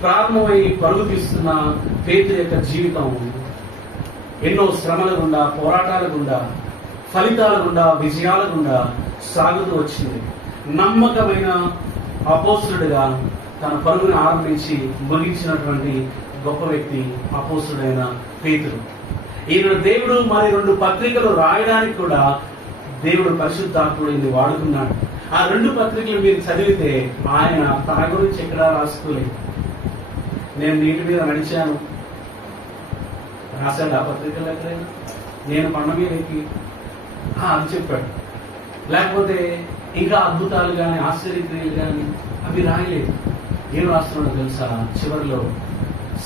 ప్రారంభమై పరుగు తీస్తున్న పేతురు యొక్క జీవితం ఎన్నో శ్రమల గుండా, పోరాటాల గుండా, ఫలితాల గుండా, విజయాల గుండా సాగుతూ వచ్చింది. నమ్మకమైన అపోస్తులుడిగా తన పరుగును ఆరంభించి ముగించినటువంటి గొప్ప వ్యక్తి అపోస్తుడైన పేతురు. ఈయన దేవుడు మరి 2 పత్రికలు రాయడానికి కూడా దేవుడు పరిశుద్ధాత్ముడిని వాడుకున్నాడు. ఆ 2 పత్రికలు మీరు చదివితే ఆయన తన గురించి ఎక్కడా రాసుకోలేదు. నేను నీటి మీద నడిచాను రాశాడు ఆ పత్రికలు ఎక్కడైనా? నేను కొండ మీద ఎక్కి అది చెప్పాడు. లేకపోతే ఇంకా అద్భుతాలు కానీ, ఆశ్చర్యక్రియలు కానీ అవి రాయలేదు. ఏం రాస్తున్నాడో తెలుసా? చివరిలో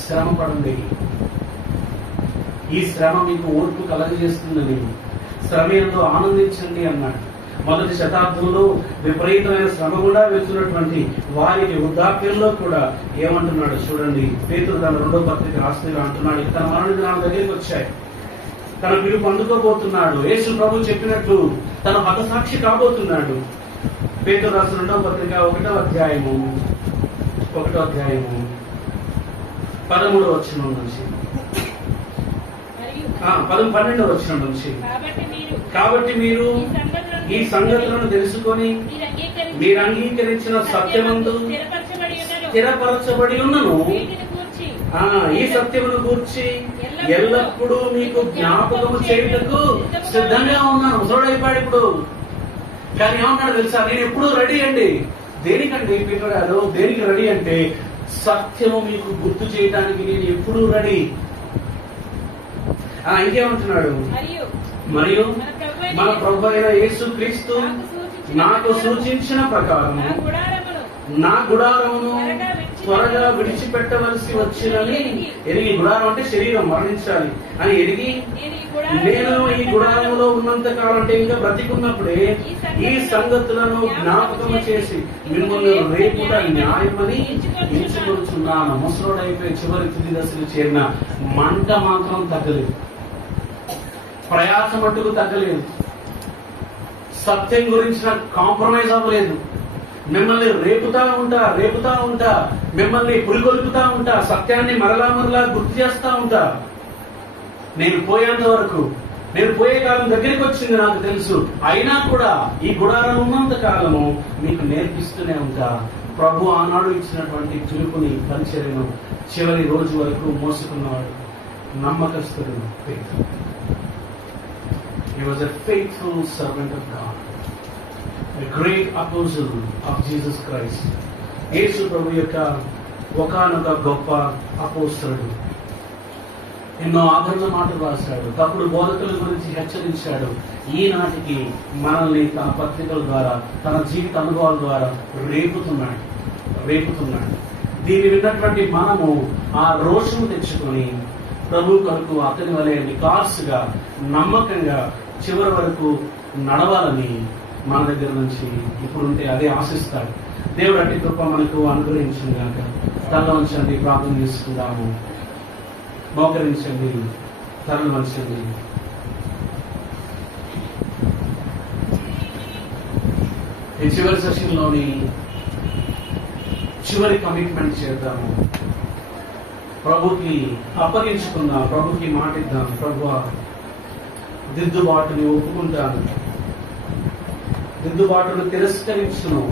శ్రమ పడండి, ఈ శ్రమ మీకు ఓర్పు కలగజేస్తుందని, శ్రమ ఎంతో ఆనందించండి అన్నాడు. మొదటి శతాబ్దంలో విపరీతమైన శ్రమ కూడా వెళ్తున్నటువంటి వారికి వృద్ధాప్యంలో కూడా ఏమంటున్నాడు చూడండి. పేతురు తన 2వ పత్రిక రాస్తూ అంటున్నాడు, తన మరణ దినాల దగ్గరికి వచ్చాయి. తన పిలుపు అందుకోబోతున్నాడు. యేసు ప్రభు చెప్పినట్లు తను హతసాక్షి కాబోతున్నాడు. పేతురు రాసిన 2వ పత్రిక 1వ అధ్యాయము 13వ వచనం నుంచి మరియు 12వ వచనం నుంచి కాబట్టి మీరు ఈ సంగతులను తెలుసుకొని మీరు అంగీకరించిన సత్యమందు స్థిరపరచబడి ఉన్నను ఈ సత్యమును గూర్చి ఎల్లప్పుడూ మీకు జ్ఞాపకము చేయుటకు సిద్ధంగా ఉన్నాను. ముసలుడైపోయాడు ఇప్పుడు, కానీ ఏమన్నాడు తెలుసా? నేను ఎప్పుడు రెడీ అండి. దేనికండి పీటర్ గారు? దేనికి రెడీ అంటే సత్యము మీకు గుర్తు చేయడానికి నేను ఎప్పుడూ రెడీ. ఇంకేమంటున్నాడు? మరియు మన ప్రభు అయిన యేసు క్రీస్తు నాకు సూచించిన ప్రకారం నా గుడారమును త్వరగా విడిచిపెట్టవలసి వచ్చినని ఎరిగి, గుడారం అంటే శరీరం మరణించాలి అని ఎరిగి, నేను ఈ గుడారంలో ఉన్నంత కాలం అంటే ఇంకా బ్రతికున్నప్పుడే ఈ సంగతులను జ్ఞాపకం చేసి మిమ్మల్ని రేపుట న్యాయమని ఎంచుకొనుచున్నాను. ముసలుడైపోయి చివరి తుది దశలు చేరిన మంట మాత్రం తగ్గలేదు, ప్రయాస మట్టుకు తగ్గలేదు, సత్యం గురించిన కాంప్రమైజ్ అవ్వలేదు. మిమ్మల్ని రేపుతా ఉంటా, మిమ్మల్ని పురికొల్పుతా ఉంటా, సత్యాన్ని మరలా గుర్తు చేస్తా ఉంటా. నేను పోయేంత వరకు, నేను పోయే కాలం దగ్గరికి వచ్చింది నాకు తెలుసు. అయినా కూడా ఈ గుడారం ఉన్నంత కాలము మీకు నేర్పిస్తూనే ఉంటా. ప్రభు ఆనాడు ఇచ్చినటువంటి పిలుపుని పరిచర్యను చివరి రోజు వరకు మోసుకున్నవాడు నమ్మకస్తుడు పేతురు. He was a faithful servant of God, a great apostle of Jesus Christ. యేసు ప్రభు యొక్క ఒకానొక గొప్ప అపోస్తలుడు. ఎన్నో ఆదరణ మాటలు రాశాడు, తప్పుడు బోధకుల గురించి హెచ్చరించాడు. ఈనాటికి మనల్ని తన పత్రికల ద్వారా, తన జీవిత అనుభవాల ద్వారా రేపుతున్నాడు. దీన్ని విన్నటువంటి మనము ఆ రోషం తెచ్చుకొని ప్రభు కొరకు అతని వలె నికార్సుగా, నమ్మకంగా చివరి వరకు నడవాలని మన దగ్గర నుంచి ఇప్పుడుంటే అదే ఆశిస్తాడు. దేవుడు అట్టి కృప మనకు అనుగ్రహించింది కనుక తల వంచండి, ప్రార్థన చేసుకుందాము. మోకరించండి, తలలు వంచండి. ఈ చివరి సెషన్లోని చివరి కమిట్మెంట్ చేద్దాము. ప్రభుకి అప్పగించుకుందాం, ప్రభుకి మాటిద్దాం. ప్రభువా, దిద్దుబాటుని ఒప్పుకుంటాను, దిద్దుబాటును తిరస్కరించును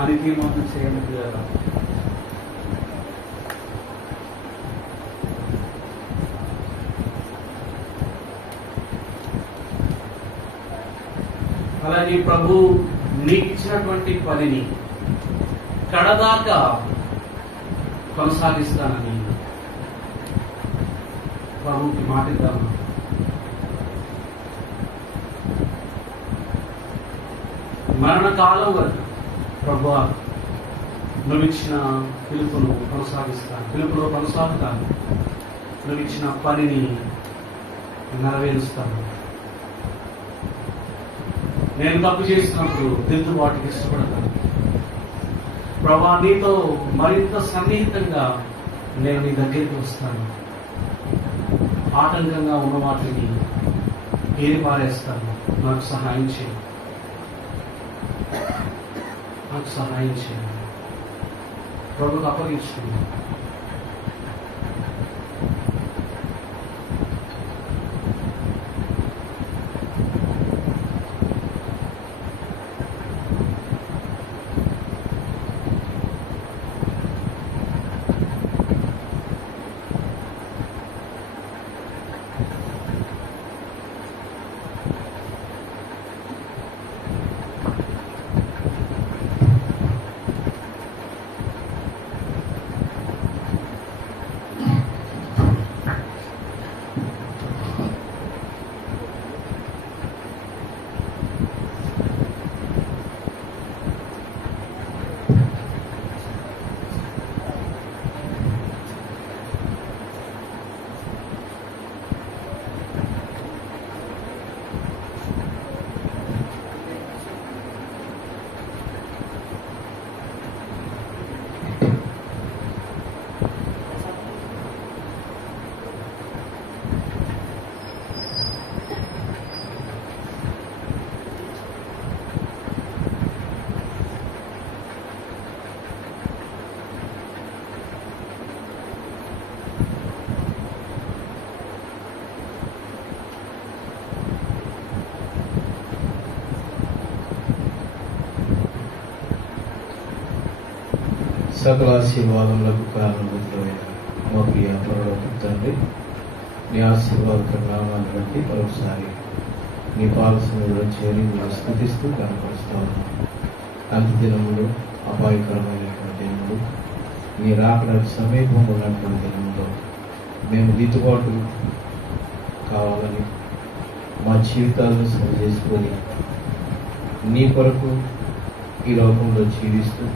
అని తీర్మానం చేయండి కదా. అలాగే ప్రభు నీకు ఇచ్చినటువంటి పనిని కడదాకా కొనసాగిస్తానని ప్రభుకి మాటిద్దాము. మరణకాలం వరకు ప్రభువా, నువ్వు ఇచ్చిన పిలుపులో కొనసాగుతాను, నువ్వు ఇచ్చిన పనిని నెరవేరుస్తాను. నేను తప్పు చేసినప్పుడు దిద్దుబాటుకి ఇష్టపడతాను. ప్రభా, నీతో మరింత సన్నిహితంగా నేను నీ దగ్గరికి వస్తాను. ఆటంకంగా ఉన్న వాటిని ఏరిపారేస్తాను. నాకు సహాయం చేయండి. ప్రభుకు అప్పగించుకుందాం. సకల ఆశీర్వాదములకు కారణమైన మా ప్రియ పరలోక తండ్రి, నీ ఆశీర్వాదక నామాన్ని బట్టి మరొకసారి నీ పాలసీలో చేరి మీరు స్థుతిస్తూ కనపరుస్తూ ఉన్నాం. అంత్య దినములు, అపాయకరమైనటువంటి దినములు, నీ రాకడ సమీపంలో ఉన్నటువంటి దినములో మేము దిద్దుబాటు కావాలని మా జీవితాలను సరి చేసుకొని నీ కొరకు ఈ లోకంలో జీవిస్తూ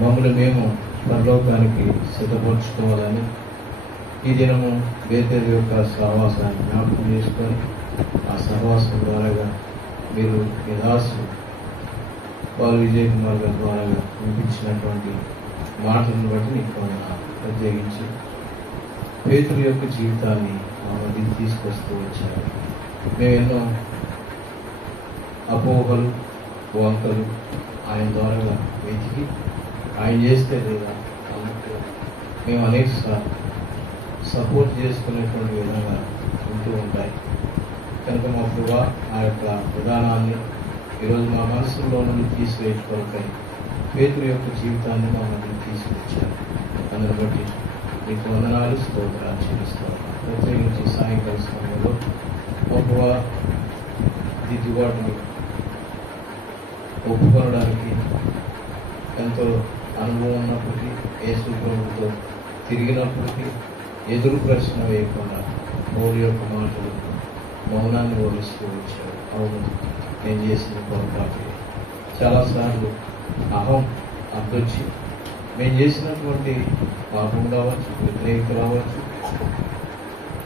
మమ్మల్ని మేము పరలోకానికి సిద్ధపరచుకోవాలని ఈ దినము బేతేలు యొక్క సహవాసాన్ని జ్ఞాపకం చేసుకొని ఆ సహవాసం ద్వారాగా మీరు మీ దాసు వారు విజయ్ కుమార్ గారి ద్వారా వినిపించినటువంటి మాటలను బట్టి నీకు ప్రత్యేకించి పేతురు యొక్క జీవితాన్ని మా మధ్యకి తీసుకొస్తూ వచ్చారు. మేము ఎన్నో అపోహలు, వంకలు ఆయన ద్వారా వెతికి ఆయన చేస్తే లేదా అన్నట్టు మేము అనేక సపోర్ట్ చేసుకునేటువంటి విధంగా ఉంటూ ఉంటాయి. కనుక మా ప్రభా ఆ యొక్క విధానాన్ని ఈరోజు మా మనసులో నుండి తీసివేసుకోవటం పేతురు యొక్క జీవితాన్ని మా మధ్యకి తీసుకొచ్చారు. అందుని బట్టి మీకు వందనాలు, స్తోత్రాలు చెల్లిస్తాం. ప్రత్యేకించి సాయంకాల సమయంలో మా ప్రభా దిద్దుబాటుని ఒప్పుకొనడానికి ఎంతో అనుభవం ఉన్నప్పటికీ, యేసు ప్రభువుతో తిరిగినప్పటికీ ఎదురు ప్రశ్న వేయకుండా పౌలు యొక్క మాటలు మౌనాన్ని ఓడిస్తూ వచ్చారు. అవును, నేను చేసిన పొరపాటు. చాలాసార్లు అహం అడ్డొచ్చి మేము చేసినటువంటి పాపం కావచ్చు, వ్యతిరేకత రావచ్చు,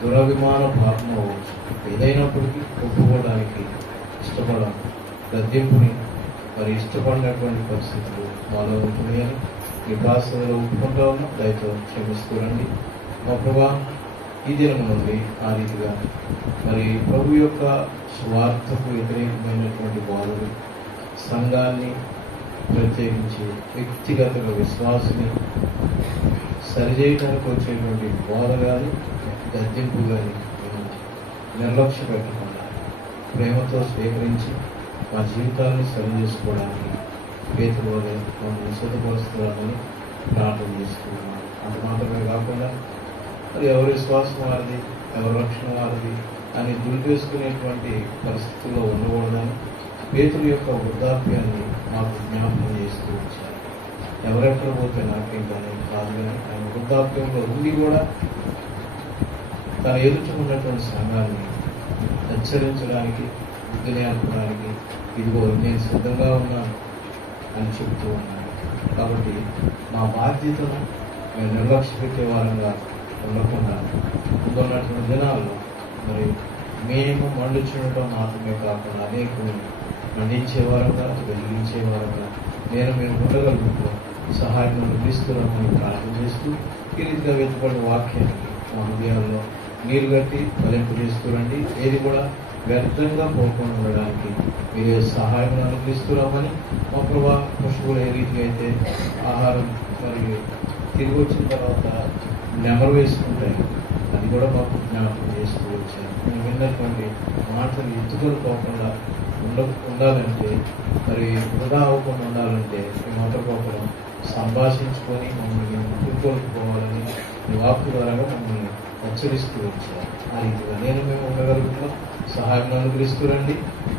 దురభిమాన పాపం అవ్వచ్చు, ఏదైనప్పటికీ ఒప్పుకోవడానికి ఇష్టపడాలి. గద్దెంపుని మరి ఇష్టపడినటువంటి పరిస్థితులు మాలో ఉంటున్నాయని మీ భాషలో ఒప్పుకుంటా ఉన్నాం. దయతో క్షమిస్తూ రండి మా ప్రభా. ఈ దినం నుండి ఆ రీతిగా మరి ప్రభు యొక్క స్వార్థకు వ్యతిరేకమైనటువంటి బోధలు, సంఘాన్ని ప్రత్యేకించి వ్యక్తిగత విశ్వాసాన్ని సరిచేయడానికి వచ్చేటువంటి బోధ కానీ గద్దెంపు కానీ నిర్లక్ష్య పెట్టకుండా ప్రేమతో స్వీకరించి మా జీవితాన్ని సరి చేసుకోవడానికి పేతురువలే మమ్మల్ని సిద్ధపరుస్తున్నామని ప్రార్థన చేసుకున్నాను. అంత మాత్రమే కాకుండా మరి ఎవరి విశ్వాసం వారిది, ఎవరి రక్షణ వారిది అని దులిపేసుకునేటువంటి పరిస్థితుల్లో ఉండకూడదని పేతురు యొక్క వృద్ధాప్యాన్ని మాకు జ్ఞాపకం చేస్తూ వచ్చారు. ఎవరెక్కడ పోతే నాకేం కానీ కాదు, కానీ ఆయన వృద్ధాప్యంలో ఉండి కూడా తన ఎదుట ఉన్నటువంటి సంఘాన్ని హెచ్చరించడానికి, బుద్ధి నేర్పడానికి ఇదిగో నేను సిద్ధంగా ఉన్నాను అని చెబుతూ ఉన్నాను. కాబట్టి మా బాధ్యతను మేము నిర్లక్ష్య పెట్టే వారంగా ఉండకుండా ముందున్నటువంటి దినాల్లో మరి మేము మండుచుండటం మాత్రమే కాకుండా అనేకులు మండించే వారంగా, వెలిగించే వారంగా నేను మీరు ఉండగలుగుతూ సహాయం అందిస్తున్నామని ప్రార్థన చేస్తూ ఈ రీతిగా వెతుపడిన వాక్యానికి మా హృదయాల్లో నీరు కట్టి ఫలింపు చేస్తురండి. ఏది కూడా వ్యర్థంగా పోకుండా ఉండడానికి మీరే సహాయం అనుగ్రహిస్తున్నామని మా ప్రభా. పశువులు ఏ రీతిగా అయితే ఆహారం మరి తిరిగి వచ్చిన తర్వాత నెమరు వేసుకుంటాయి, అది కూడా మాకు జ్ఞాపకం చేస్తూ వచ్చారు. మేము విన్నటువంటి మాటలు ఎత్తుకొని పోకుండా ఉండాలంటే, మరి వృధా అవ్వకుండా ఉండాలంటే మేము ఒకరికొకరు సంభాషించుకొని మమ్మల్ని ఎదుర్కొనుకోవాలని మీ వాక్కు ద్వారా మమ్మల్ని హెచ్చరిస్తూ వచ్చారు. ఆ రీతిగా నేను మేము ఉండగలుగుతున్నాం. సహాయం అనుగ్రహిస్తురండి.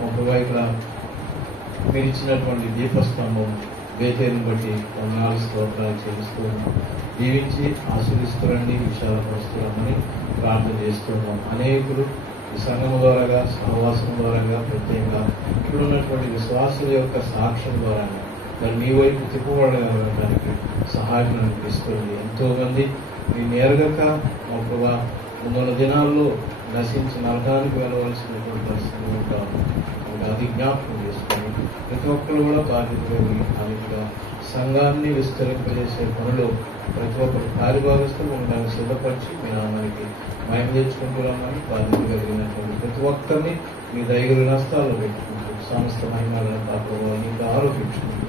ఒక ఇక్కడ మీరు ఇచ్చినటువంటి దీపస్తంభం బేతేరుని బట్టి 4 స్తోత్రాలు చెల్లిస్తూ దీవించి ఆశీర్దిస్తురండి, విశాలపరుస్తున్నామని ప్రార్థన చేస్తున్నాం. అనేకులు ఈ సంఘం ద్వారాగా, సహవాసం ద్వారాగా, ప్రత్యేకంగా ఇక్కడ ఉన్నటువంటి విశ్వాసుల యొక్క సాక్ష్యం ద్వారా మరి మీ వైపు తిప్పబడగలగడానికి సహాయం అనిపిస్తుంది. ఎంతోమంది మీ నేరుగక ఒక ముందున్న దినాల్లో నశించి నరకానికి వెళ్ళవలసినటువంటి పరిస్థితులు ఉంటాము. అది జ్ఞాపకం చేసుకొని ప్రతి ఒక్కరు కూడా బాధ్యతలు అనేక సంఘాన్ని విస్తరింపజేసే పనులు ప్రతి ఒక్కరు కార్యభాగస్తులు ఉండడానికి సిద్ధపరిచి మీ నామానికి మయం తెచ్చుకుంటున్నామని బాధ్యత కలిగినటువంటి ప్రతి ఒక్కరిని మీ దైవ నష్టాల్లో పెట్టుకుంటూ సమస్త మహిళలను పాపవాళ్ళని ఆరోపించుకుంటూ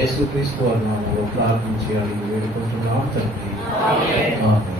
యేసుక్రీస్తు వారి నామంలో ప్రార్థించి అడిగి వేడుకుంటున్నాం తండ్రి. ఆమేన్.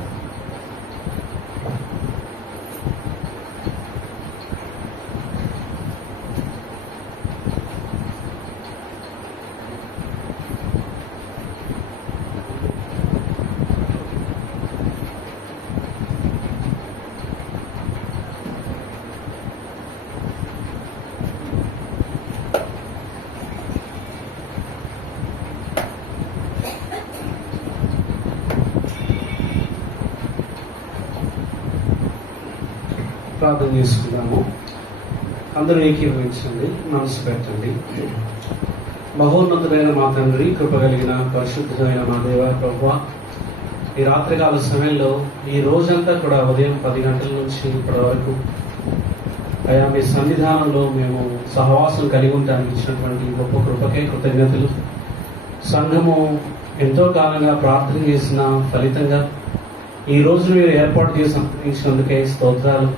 ప్రార్థన చేసుకుందాము. అందరూ ఏకీభవించండి, మనసు పెట్టండి. మహోన్నతుడైన మా తండ్రి, కృప కలిగిన పరిశుద్ధమైన మా దేవ ప్రభువా, ఈ రాత్రికాల సమయంలో ఈ రోజంతా కూడా ఉదయం 10 గంటల నుంచి ఇప్పటి వరకు అయా మీ సన్నిధానంలో మేము సహవాసం కలిగి ఉండడానికి ఇచ్చినటువంటి గొప్ప కృపకే కృతజ్ఞతలు. సంఘము ఎంతో కాలంగా ప్రార్థన చేసిన ఫలితంగా ఈ రోజు మీరు ఏర్పాటు చేసి సంప్రదించినందుకే స్తోత్రాలు.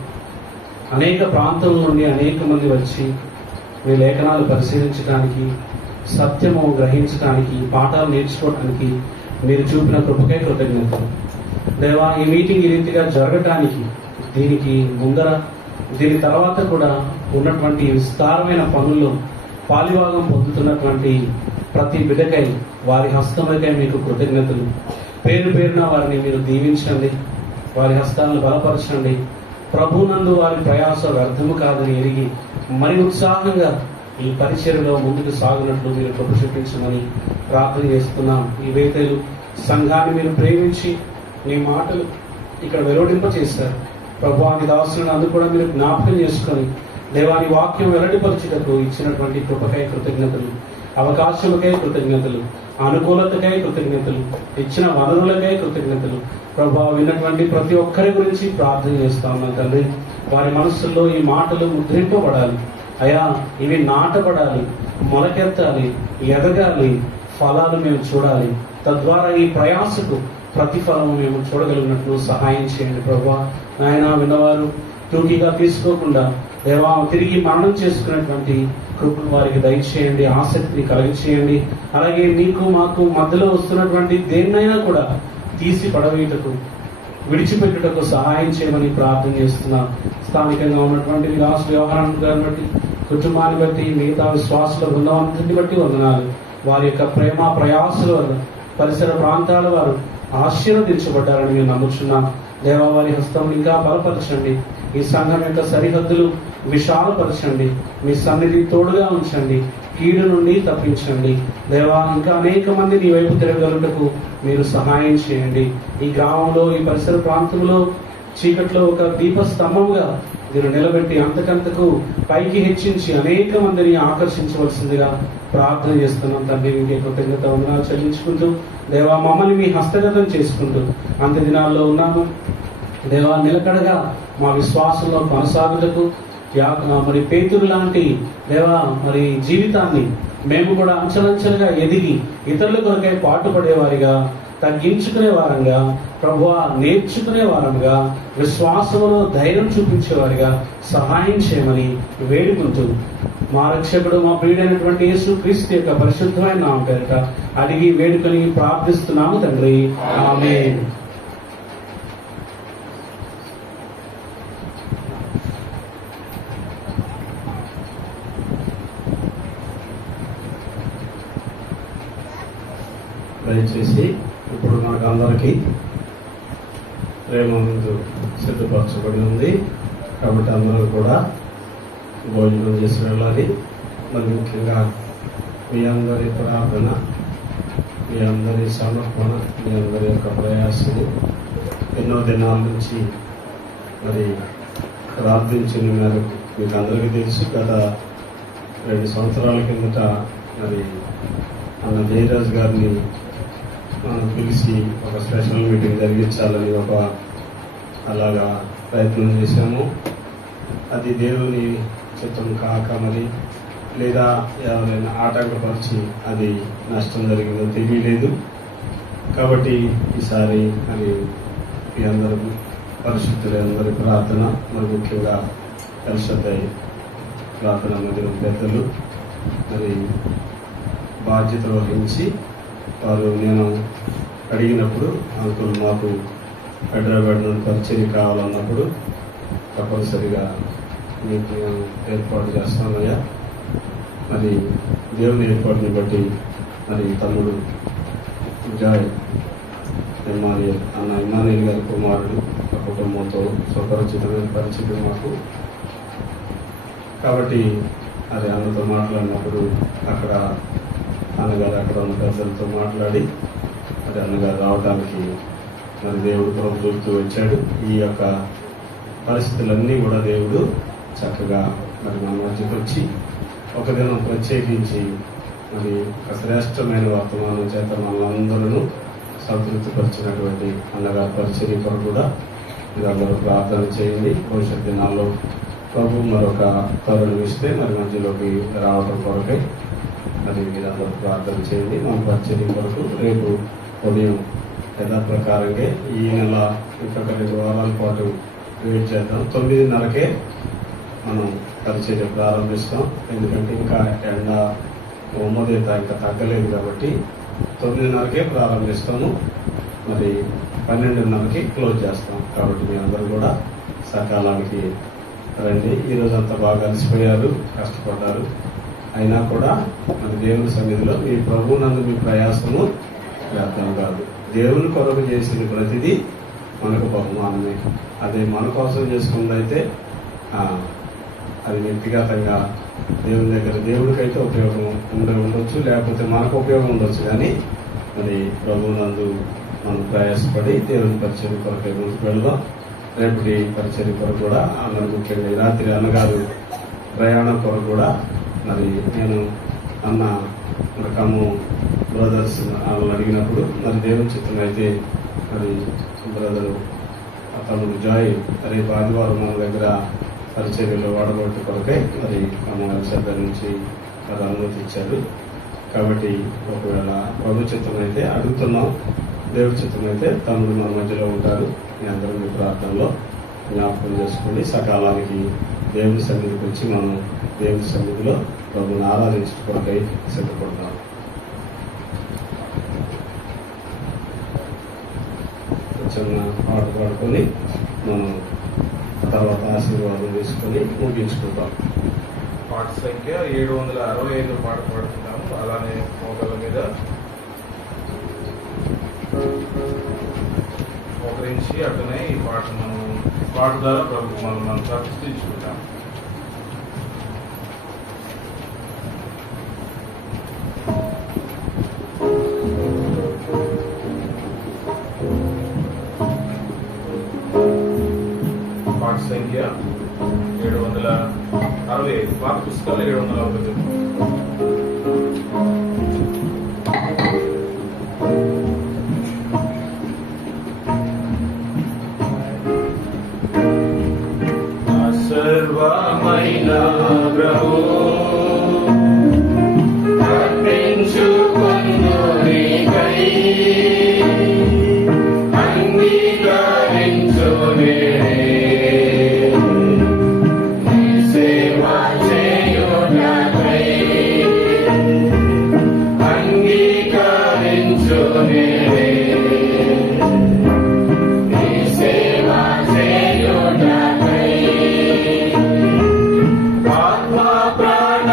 అనేక ప్రాంతాల నుండి అనేక మంది వచ్చి మీ లేఖనాలు పరిశీలించడానికి, సత్యము గ్రహించడానికి, పాఠాలు నేర్చుకోవడానికి మీరు చూపిన కృపకే కృతజ్ఞతలు. దేవా, ఈ మీటింగ్ ఈ రీతిగా జరగటానికి, దీనికి ముందర దీని తర్వాత కూడా ఉన్నటువంటి విస్తారమైన పనుల్లో పాలిభాగం పొందుతున్నటువంటి ప్రతి బిడ్డకై, వారి హస్తములకై మీకు కృతజ్ఞతలు. పేరు పేరున వారిని మీరు దీవించండి, వారి హస్తాలను బలపరచండి. ప్రభునందు వారి ప్రయాస వ్యర్థము కాదని ఎరిగి మరి ఉత్సాహంగా ఈ పరిచర్యలో ముందుకు సాగునట్లు మీరు కృప చూపించమని ప్రార్థన చేస్తున్నాం. ఈ వేతలు సంఘాన్ని మీరు ప్రేమించి మీ మాటలు ఇక్కడ వెలువడింప చేశారు. ప్రభువాని దాసులను అందుకు కూడా మీరు జ్ఞాపకం చేసుకొని దేవాని వాక్యం వెల్లడిపరచుటకు ఇచ్చినటువంటి కృపకై కృతజ్ఞతలు, అవకాశములకై కృతజ్ఞతలు, అనుకూలతకై కృతజ్ఞతలు, ఇచ్చిన వనరులకై కృతజ్ఞతలు. ప్రభా, విన్నటువంటి ప్రతి ఒక్కరి గురించి ప్రార్థన చేస్తా ఉన్నాం తండ్రి. వారి మనస్సుల్లో ఈ మాటలు ముద్రింపబడాలి అయా, ఇవి నాటబడాలి, మొలకెత్తాలి, ఎదగాలి, ఫలాలు మేము చూడాలి. తద్వారా ఈ ప్రయాసకు ప్రతిఫలం మేము చూడగలిగినట్లు సహాయం చేయండి ప్రభువా. నాయన, విన్నవారు టూకీగా తీసుకోకుండా దేవా తిరిగి మరణం చేసుకున్నటువంటి కృపను వారికి దయచేయండి, ఆసక్తిని కలిగచేయండి. అలాగే మీకు మాకు మధ్యలో వస్తున్నటువంటి దేన్నైనా కూడా తీసి పడవేయుటకు, విడిచిపెట్టుటకు సహాయం చేయమని ప్రార్థన చేస్తున్నాం. స్థానికంగా ఉన్నటువంటి రాష్ట్ర వ్యవహారాన్ని గారిని బట్టి, కుటుంబాన్ని బట్టి, మిగతా విశ్వాసుల బృందాన్ని బట్టి వందనాలు. వారి యొక్క ప్రేమ ప్రయాసల వల్ల పరిసర ప్రాంతాల వారు ఆశీర్వదించబడ్డారని మేము నమ్ముచున్నాం. దేవా, వారి హస్తం ఇంకా బలపరచండి. ఈ సంఘం యొక్క సరిహద్దులు విశాలపరచండి. మీ సన్నిధి తోడుగా ఉంచండి, కీడు నుండి తప్పించండి. దేవా, ఇంకా అనేక మంది నీ వైపు తిరగలుటకు మీరు సహాయం చేయండి. ఈ గ్రామంలో, ఈ పరిసర ప్రాంతంలో చీకట్లో ఒక దీపస్తంభంగా మీరు నిలబెట్టి అంతకంతకు పైకి హెచ్చించి అనేక మందిని ఆకర్షించవలసిందిగా ప్రార్థన చేస్తున్నాం తండ్రి. ఇంకే కృతజ్ఞత వందనాలు చెల్లించుకుంటూ దేవా, మమ్మల్ని మీ హస్తగతం చేసుకుంటూ అంత్య దినాల్లో ఉన్నాము దేవా. నిలకడగా మా విశ్వాసంలో కొనసాగుటకు మరి పేతురు లాంటి దేవా మరి జీవితాన్ని మేము కూడా అంచెలంచెలుగా ఎదిగి ఇతరుల కొరకై పాటుపడేవారిగా, తగ్గించుకునే వారంగా, ప్రభువా నేర్చుకునే వారంగా, విశ్వాసంలో ధైర్యం చూపించేవారిగా సహాయం చేయమని వేడుకుంటూ మా రక్షకుడు, మా ప్రియుడైనటువంటి యేసు క్రీస్తు యొక్క పరిశుద్ధమైన నామం పేరిట అడిగి వేడుకొని ప్రార్థిస్తున్నాము తండ్రి, ఆమేన్. దయచేసి ఇప్పుడు నాకు అందరికీ ప్రేమ ముందు సిద్ధపరచబడి ఉంది కాబట్టి అందరూ కూడా భోజనం చేసి వెళ్ళాలి. మరి ముఖ్యంగా మీ అందరి ప్రార్థన, మీ అందరి సమర్పణ, మీ అందరి యొక్క ప్రయాసము ఎన్నో దినాల నుంచి మరి ప్రార్థించిన మేరకు మీకు అందరికీ తెలుసు. గత 2 సంవత్సరాల కిందట మరి అన్న జయరాజ్ గారిని మనం పిలిచి ఒక స్పెషల్ మీటింగ్ జరిగించాలని అలాగా ప్రయత్నం చేశాము. అది దేవుని చిత్తం కాక మరి లేదా ఎవరైనా ఆటంకపరిచి అది నష్టం జరిగిందో తెలియలేదు. కాబట్టి ఈసారి మరి మీ అందరూ పరిశుద్ధులందరి ప్రార్థన, మరి ముఖ్యంగా పరిశుద్ధ ప్రార్థన మందిరం పెద్దలు మరి బాధ్యత వహించి వారు, నేను అడిగినప్పుడు అంకుల్ మాకు హైదరాబాద్ నుండి పరిచయం కావాలన్నప్పుడు తప్పనిసరిగా మీకు నేను ఏర్పాటు చేస్తానయ్యా. మరి దేవుని ఏర్పాటుని బట్టి మరి తమ్ముడు జాయ్ ఇమానియల్ అన్న ఇమానియల్ గారి కుమారుడు ఆ కుటుంబంతో సుపరిచితమైన పరిస్థితి మాకు. కాబట్టి అది అన్నతో మాట్లాడినప్పుడు అక్కడ అన్నగారు అక్కడ ఉన్న పెద్దలతో మాట్లాడి మరి అన్నగారు రావడానికి మరి దేవుడు ప్రభు చూపుతూ వచ్చాడు. ఈ యొక్క పరిస్థితులన్నీ కూడా దేవుడు చక్కగా మరి మన మధ్యకు వచ్చి ఒక దినం ప్రత్యేకించి మరి ఒక శ్రేష్టమైన వర్తమానం చేత మనందరూ సంతృప్తిపరిచినటువంటి అన్నగారి పరిచర్య కొరకు కూడా మీరందరూ ప్రార్థన చేయండి. భవిష్యత్ దినాల్లో ప్రభు మరొక తరుణం ఇస్తే మరి మధ్యలోకి రావడం కొరకై మరి మీరందరూ ప్రార్థన చేయండి. మన పరిచర్య కొరకు రేపు ఉదయం యథాప్రకారంగా ఈ నెల ఇంకొక 2 వారాల పాటు వెయిట్ చేద్దాం. 9:30కే మనం పరిచర్య ప్రారంభిస్తాం. ఎందుకంటే ఇంకా ఎండ ఉమ్మదీత ఇంకా తగ్గలేదు కాబట్టి 9:30కే ప్రారంభిస్తాము. మరి 12:30కి క్లోజ్ చేస్తాం. కాబట్టి మీ అందరూ కూడా సకాలానికి రండి. ఈరోజంతా బాగా అలసిపోయారు, కష్టపడ్డారు. అయినా కూడా మన దేవుని సన్నిధిలో మీ ప్రభువునందు మీ ప్రయాసము వ్యర్థం కాదు. దేవుని కొరకు చేసిన ప్రతిదీ మనకు బహుమానమే. అదే మన కోసం చేసుకున్నదైతే అది వ్యక్తిగతంగా దేవుని దగ్గర దేవుడికైతే ఉపయోగం ఉండొచ్చు, లేకపోతే మనకు ఉపయోగం ఉండొచ్చు. కానీ మరి ప్రభువునందు మనం ప్రయాసపడి దేవుని పరిచర్య కొరకు ముందుకు వెళదాం. రేపటి పరిచర్య కొరకు కూడా అందరూ ముఖ్యంగా రాత్రి అన్నగారు ప్రయాణం కొరకు కూడా మరి నేను అన్న రకము బ్రదర్స్ వాళ్ళని అడిగినప్పుడు మరి దేవుని చిత్రం అయితే మరి బ్రదరు తమ్ముడు జాయ్ రేపు ఆదివారం మన దగ్గర పరిచర్యలో వాడబోటు కొరకై మరి అమ్మగారి శ్రద్ధ నుంచి మరి అనుమతి ఇచ్చారు. కాబట్టి ఒకవేళ ప్రభు చిత్రం అయితే అడుగుతున్నాం, దేవుడి చిత్రం అయితే తమ్ముడు మన మధ్యలో ఉంటారు. మీ అందరూ మీ ప్రార్థనలో జ్ఞాపకం చేసుకుని సకాలానికి దేవుని సన్నిధికి వచ్చి మనం దేవుని సన్నిధిలో ప్రభుని ఆరాధించుకోవడానికి సిద్ధపడతాం. చిన్న పాట పాడుకొని మనం తర్వాత ఆశీర్వాదం తీసుకొని ముగించుకుంటాం. పాట సంఖ్య 765 పాట పాడుతున్నాము. అలానే మోకాళ్ళ మీద మోకరించి అట్లనే ఈ పాట పాట ద్వారా ప్రభు మనం ప్రతిష్ఠించుకుంటాం. పాట సంఖ్య 765, పాత పుస్తకాలు 761. సర్వమైన ప్రభు అర్పించుకొనునికై అంగీకరించునే నీ సేవ చేయుటకై అంగీకరించునే నీ సేవ చేయుటకై ఆత్మ ప్రాణ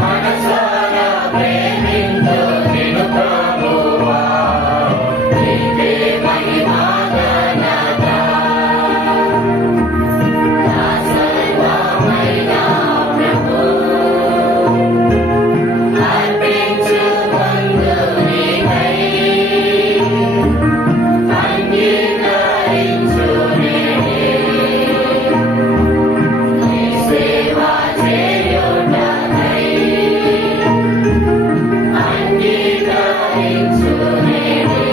మనసారా ప్రేమించు నిన్ను ప్రభువా, నీకే మహిమా ఘనత. నా సర్వమైన ప్రభు, అర్పించు బంధునికై, అంగీకరించు నేనే. నీ సేవ చేయుటకై, అంగీకరించు నేనే.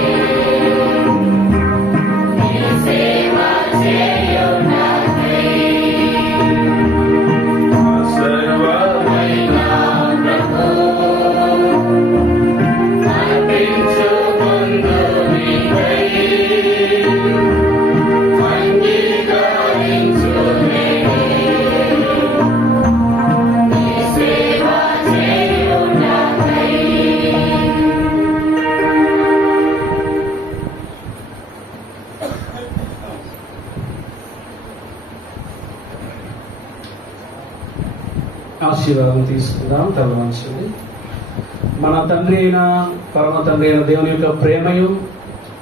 నీ సేవ చేయుటకై, సర్వమైన ప్రభు, అర్పించు బంధునికై, అంగీకరించు నేనే. నీ సేవ చేయుటకై. ఆశీర్వాదం తీసుకుందాం. తలవంచండి. మన తండ్రి అయిన పరమ తండ్రి అయిన దేవుని యొక్క ప్రేమయు,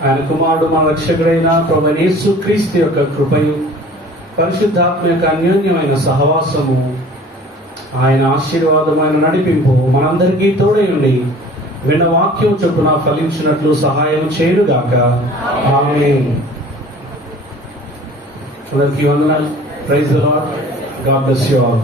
ఆయన కుమారుడు మన రక్షకుడైన ప్రభువైన యేసు క్రీస్తు యొక్క కృపయు, పరిశుద్ధాత్మ యొక్క అన్యోన్యమైన సహవాసము, ఆయన ఆశీర్వాదమైన నడిపింపు మనందరికీ తోడై ఉండి విన్న వాక్యం చొప్పున ఫలించినట్లు సహాయం చేయుగాక. ఆమేన్. అందరికీ వందనాలు. Praise the Lord. God bless you all.